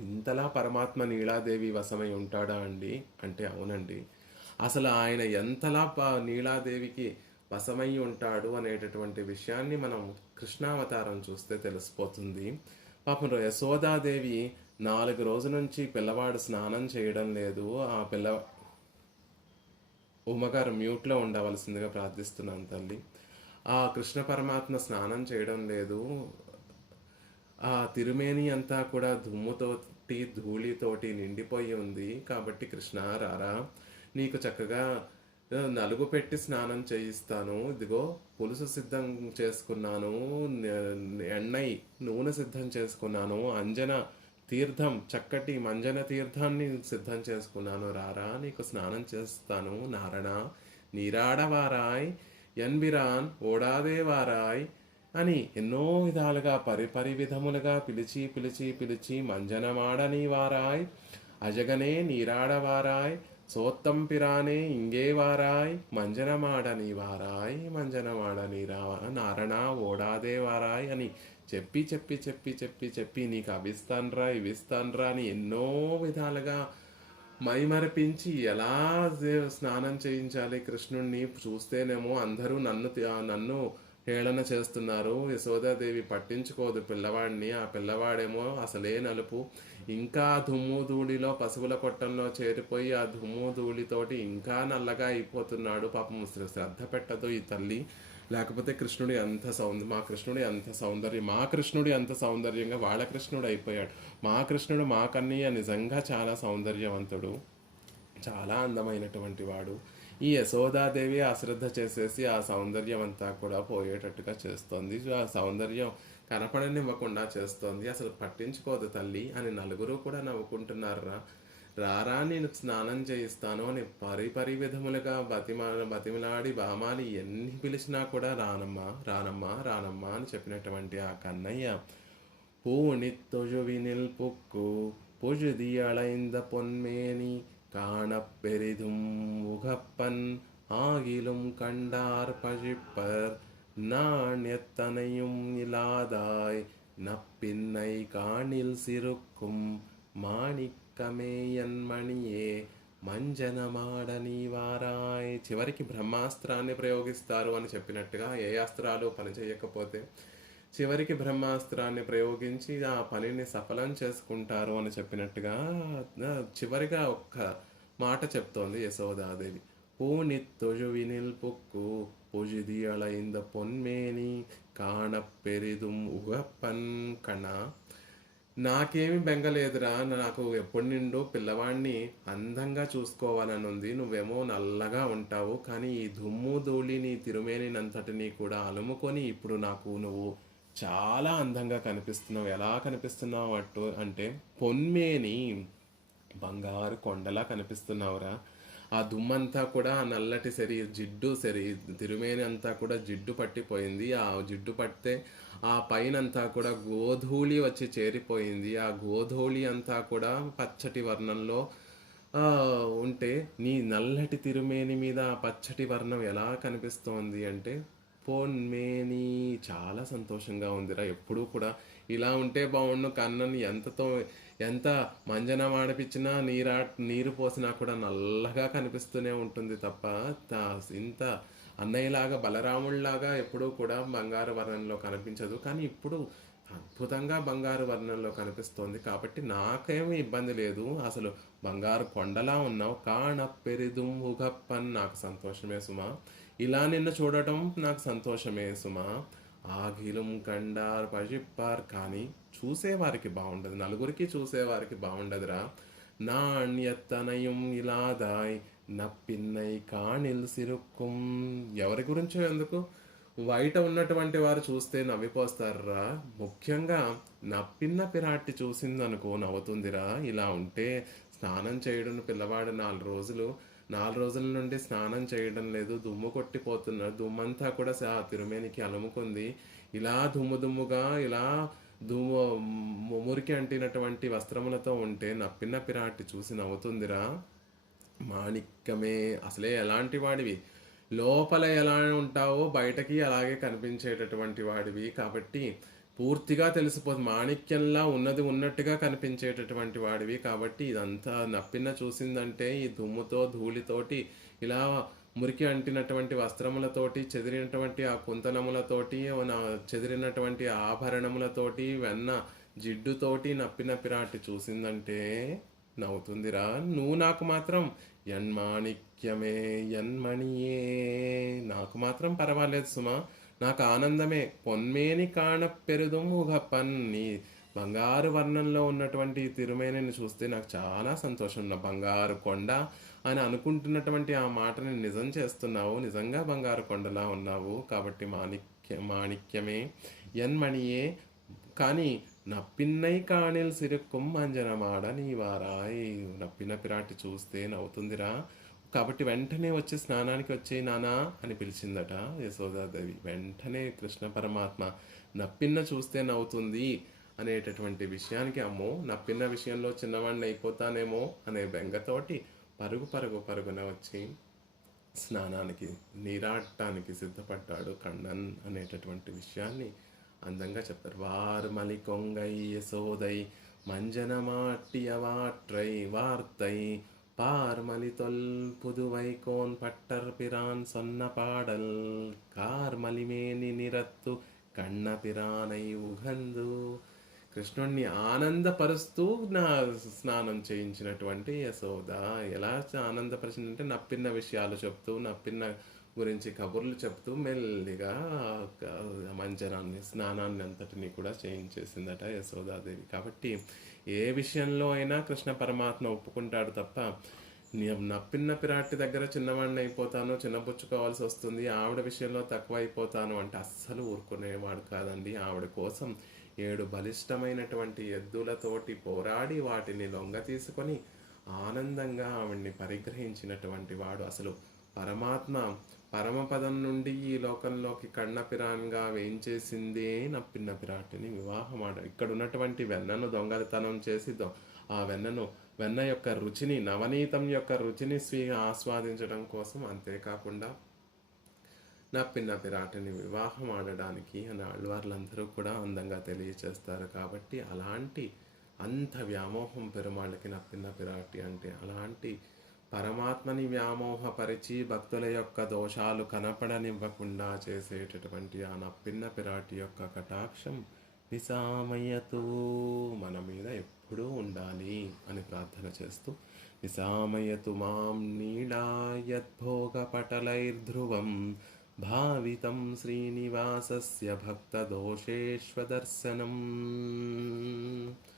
ఇంతలా పరమాత్మ నీలాదేవి వశమై ఉంటాడా అండి అంటే అవునండి. అసలు ఆయన ఎంతలా నీలాదేవికి వశమై ఉంటాడు అనేటటువంటి విషయాన్ని మనం కృష్ణావతారం చూస్తే తెలిసిపోతుంది. పాపం యశోదాదేవి 4 రోజుల నుంచి పిల్లవాడు స్నానం చేయడం లేదు. ఆ ఉమ్మగారు మ్యూట్లో ఉండవలసిందిగా ప్రార్థిస్తున్నాను తల్లి. ఆ కృష్ణ పరమాత్మ స్నానం చేయడం లేదు. ఆ తిరుమేని అంతా కూడా దుమ్ముతోటి ధూళితోటి నిండిపోయి ఉంది. కాబట్టి కృష్ణ రారా, నీకు చక్కగా నలుగు పెట్టి స్నానం చేయిస్తాను. ఇదిగో పులుసు సిద్ధం చేసుకున్నాను, ఎన్నై నూనె సిద్ధం చేసుకున్నాను, అంజన తీర్థం చక్కటి మంజన తీర్థాన్ని సిద్ధం చేసుకున్నాను, రారా నీకు స్నానం చేస్తాను. నారణ నీరాడవారాయ్ ఎన్బిరాన్ ఓడాదేవారాయ్ అని ఎన్నో విధాలుగా విధములుగా పిలిచి పిలిచి పిలిచి మంజనమాడని వారాయ్ అజగనే నీరాడవారాయ్ సోత్తంపిరానే ఇంగేవారాయ్ మంజనమాడని వారాయ్ మంజనమాడని నారణ ఓడాదేవారాయ్ అని చెప్పి చెప్పి చెప్పి చెప్పి చెప్పి నీకు అవిస్తాన్రా ఇవిస్తాన్రా అని ఎన్నో విధాలుగా మైమరపించి ఎలా స్నానం చేయించాలి కృష్ణుణ్ణి చూస్తేనేమో అందరూ నన్ను హేళన చేస్తున్నారు. యశోదాదేవి పట్టించుకోదు పిల్లవాడిని. ఆ పిల్లవాడేమో అసలే నలుపు, ఇంకా దుమ్ము ధూళిలో పశువుల కొట్టంలో చేరిపోయి ఆ దుమ్ము ధూళితోటి ఇంకా నల్లగా అయిపోతున్నాడు. పాపం శ్రద్ధ పెట్టదు ఈ తల్లి. లేకపోతే కృష్ణుడి అంత మా కృష్ణుడి అంత సౌందర్యంగా వాళ్ళ కృష్ణుడు అయిపోయాడు. మా కృష్ణుడు మా కన్నయ్య నిజంగా చాలా సౌందర్యవంతుడు, చాలా అందమైనటువంటి వాడు. ఈ యశోదాదేవి అశ్రద్ధ చేసేసి ఆ సౌందర్యం అంతా కూడా పోయేటట్టుగా చేస్తోంది. ఆ సౌందర్యం కనపడనివ్వకుండా చేస్తోంది. అసలు పట్టించుకోదు తల్లి అని నలుగురు కూడా నవ్వుకుంటున్నారా. రారా నేను స్నానం చేయిస్తాను అని విధములుగా బతిమిలాడి బామాలి ఎన్ని పిలిచినా కూడా రానమ్మా రానమ్మా రానమ్మా అని చెప్పినటువంటి ఆ కన్నయ్య పూణిత్తొజువినిల్ పుక్కు పుజుది అళైంద పొన్మేని காணப்பெரிதும் உகப்பன் ஆகிலும் கண்டார் பழிப்பர் நான் எத்தனையும் இலாதாய் நப்பின்னை காணில் சிறுக்கும் మాణిక్కమే యన్మణియే మంజనమాడని వారాయ్. చివరికి బ్రహ్మాస్త్రాన్ని ప్రయోగిస్తారు అని చెప్పినట్టుగా ఏ అస్త్రాలు పనిచేయకపోతే చివరికి బ్రహ్మాస్త్రాన్ని ప్రయోగించి ఆ పనిని సఫలం చేసుకుంటారు అని చెప్పినట్టుగా చివరిగా ఒక్క మాట చెప్తోంది యశోదాదేవి. பூணித்தொழுவினில் புக்கு பொழுதி அலைந்த பொன்மேని కాణపెరిదుం ఉగప్పన్ కణ. నాకేమి బెంగలేదురా, నాకు ఎప్పటి నుండో పిల్లవాడిని అందంగా చూసుకోవాలని ఉంది. నువ్వేమో నల్లగా ఉంటావు, కానీ ఈ దుమ్ము ధూళి నీ తిరుమేనినంతటిని కూడా అలుముకొని ఇప్పుడు నాకు నువ్వు చాలా అందంగా కనిపిస్తున్నావు. ఎలా కనిపిస్తున్నావు అంటే పొన్మేని బంగారు కొండలా కనిపిస్తున్నావురా. ఆ దుమ్మంతా కూడా ఆ నల్లటి జిడ్డు తిరుమేని అంతా కూడా జిడ్డు పట్టిపోయింది. ఆ జిడ్డు పడితే ఆ పైనంతా కూడా గోధూళి వచ్చి చేరిపోయింది. ఆ గోధూళి అంతా కూడా పచ్చటి వర్ణంలో ఉంటే నీ నల్లటి తిరుమేని మీద ఆ పచ్చటి వర్ణం ఎలా కనిపిస్తోంది అంటే పొన్మేని. చాలా సంతోషంగా ఉందిరా. ఎప్పుడూ కూడా ఇలా ఉంటే బాగుండు. కన్నని ఎంత మంజనం ఆడిపించినా నీరు పోసినా కూడా నల్లగా కనిపిస్తూనే ఉంటుంది తప్ప ఇంత అన్నయ్యలాగా బలరాముడిలాగా ఎప్పుడూ కూడా బంగారు వర్ణంలో కనిపించదు. కానీ ఇప్పుడు అద్భుతంగా బంగారు వర్ణంలో కనిపిస్తోంది. కాబట్టి నాకేమీ ఇబ్బంది లేదు. అసలు బంగారు కొండలా ఉన్నావు. కాణపెరిదుం ఉగప్పన్. నాకు సంతోషమే సుమా. ఇలా నిన్ను చూడటం నాకు సంతోషమే సుమా. ఆగిలం కండార్ పజిప్పార్. కానీ చూసేవారికి బాగుండదు, నలుగురికి చూసేవారికి బాగుండదురా. నాణ్యతనయం ఇలాదాయ్ నప్పిన్నై కాణిల్ సిరుక్కుం. ఎవరి గురించో ఎందుకు, బయట ఉన్నటువంటి వారు చూస్తే నవ్విపోస్తారా. ముఖ్యంగా నప్పిన్న పిరాట్టి చూసిందనుకో నవ్వుతుందిరా. ఇలా ఉంటే స్నానం చేయడం పిల్లవాడు 4 రోజుల నుండి స్నానం చేయడం లేదు, దుమ్ము కొట్టిపోతున్నారు. దుమ్మంతా కూడా తిరుమేనికి అలుముకుంది. ఇలా దుమ్ముగా ఇలా మురికి అంటినటువంటి వస్త్రములతో ఉంటే నప్పిన్న పిరాట్టి చూసి నవ్వుతుందిరా. మాణిక్యమే, అసలే ఎలాంటి వాడివి, లోపల ఎలా ఉంటావో బయటకి అలాగే కనిపించేటటువంటి వాడివి. కాబట్టి పూర్తిగా తెలిసిపోతుంది. మాణిక్యంలా ఉన్నది ఉన్నట్టుగా కనిపించేటటువంటి వాడివి. కాబట్టి ఇదంతా నప్పిన చూసిందంటే ఈ దుమ్ముతో ధూళితోటి ఇలా మురికి అంటినటువంటి వస్త్రములతోటి, చెదిరినటువంటి ఆ కుంతనములతోటి, చెదిరినటువంటి ఆభరణములతోటి, వెన్న జిడ్డుతోటి నప్పిన పిరాటి చూసిందంటే నవ్వుతుందిరా. నువ్వు నాకు మాత్రం ఎన్మాణిక్యమే ఎన్మణియే. నాకు మాత్రం పర్వాలేదు సుమా, నాకు ఆనందమే. పొన్మేని కాణపెరుదుం ఉగప్పన్. నీ బంగారు వర్ణంలో ఉన్నటువంటి తిరుమేనిని చూస్తే నాకు చాలా సంతోషం. నా బంగారు కొండ అని అనుకుంటున్నటువంటి ఆ మాటని నిజం చేస్తున్నావు. నిజంగా బంగారు కొండలా ఉన్నావు. కాబట్టి మాణిక్యమే ఎన్మణియే. కానీ నప్పిన్నై కాణిల్ సిరుక్కుం అంజనమాడ నీవారాయ్. నప్పిన పిరాటి చూస్తే నవ్వుతుందిరా. కాబట్టి వెంటనే వచ్చి స్నానానికి వచ్చే నానా అని పిలిచిందట యశోదాదేవి. వెంటనే కృష్ణ పరమాత్మ నప్పిన్న చూస్తే నవ్వుతుంది అనేటటువంటి విషయానికి, అమ్మో నప్పిన్న విషయంలో చిన్నవాడిని అయిపోతానేమో అనే బెంగతోటి పరుగున వచ్చి స్నానానికి నీరాటానికి సిద్ధపడ్డాడు కண்ணన్ అనేటటువంటి విషయాన్ని అందంగా చెప్తారు. వార్మలి కొంగై యశోదై మంజనమాట్టియవాట్రై వార్తై பார்மலி தொல் புதுவைகோன் பட்டர் பிரான் சொன்ன பாடல் కార్మలి మేని నిరత్తు కన్న పిరానై ఉగందు. కృష్ణుణ్ణి ఆనందపరుస్తూ స్నానం చేయించినటువంటి యశోద ఎలా ఆనందపరిచిందంటే నప్పిన్న విషయాలు చెప్తూ, నప్పిన్న గురించి కబుర్లు చెప్తూ మెల్లిగా స్నానాన్ని అంతటినీ కూడా చేయించేసిందట యశోదాదేవి. కాబట్టి ఏ విషయంలో అయినా కృష్ణ పరమాత్మ ఒప్పుకుంటాడు తప్ప నప్పిన్న పిరాటి దగ్గర చిన్నవాడిని అయిపోతాను, చిన్నపుచ్చుకోవాల్సి వస్తుంది, ఆవిడ విషయంలో తక్కువ అయిపోతాను అంటే అస్సలు ఊరుకునేవాడు కాదండి. ఆవిడ కోసం 7 బలిష్టమైనటువంటి ఎద్దులతోటి పోరాడి వాటిని లొంగ తీసుకొని ఆనందంగా ఆవిడ్ని పరిగ్రహించినటువంటి వాడు. అసలు పరమాత్మ పరమపదం నుండి ఈ లోకంలోకి కన్నపిరాన్గా వేయించేసిందే నప్పిన్న పిరాటిని వివాహమాడ. ఇక్కడ ఉన్నటువంటి వెన్నను దొంగతనం చేసి ఆ వెన్న యొక్క రుచిని, నవనీతం యొక్క రుచిని ఆస్వాదించడం కోసం, అంతేకాకుండా నప్పిన్న పిరాటిని వివాహం ఆడడానికి అని ఆళ్వార్లందరూ కూడా అందంగా తెలియచేస్తారు. కాబట్టి అలాంటి అంత వ్యామోహం పెరుమాళ్ళకి నప్పిన్న పిరాటి అంటే. అలాంటి పరమాత్మని వ్యామోహపరిచి భక్తుల యొక్క దోషాలు కనపడనివ్వకుండా చేసేటటువంటి ఆ నప్పిన్న పిరాటి యొక్క కటాక్షం నిసామయ్యతూ మన మీద ఎప్పుడూ ఉండాలి అని ప్రార్థన చేస్తూ निशामयतु मां नीडा यद्भोगपटलैर्ध्रुवं भावितं श्रीनिवासस्य भक्तदोषेष्वदर्शनम्।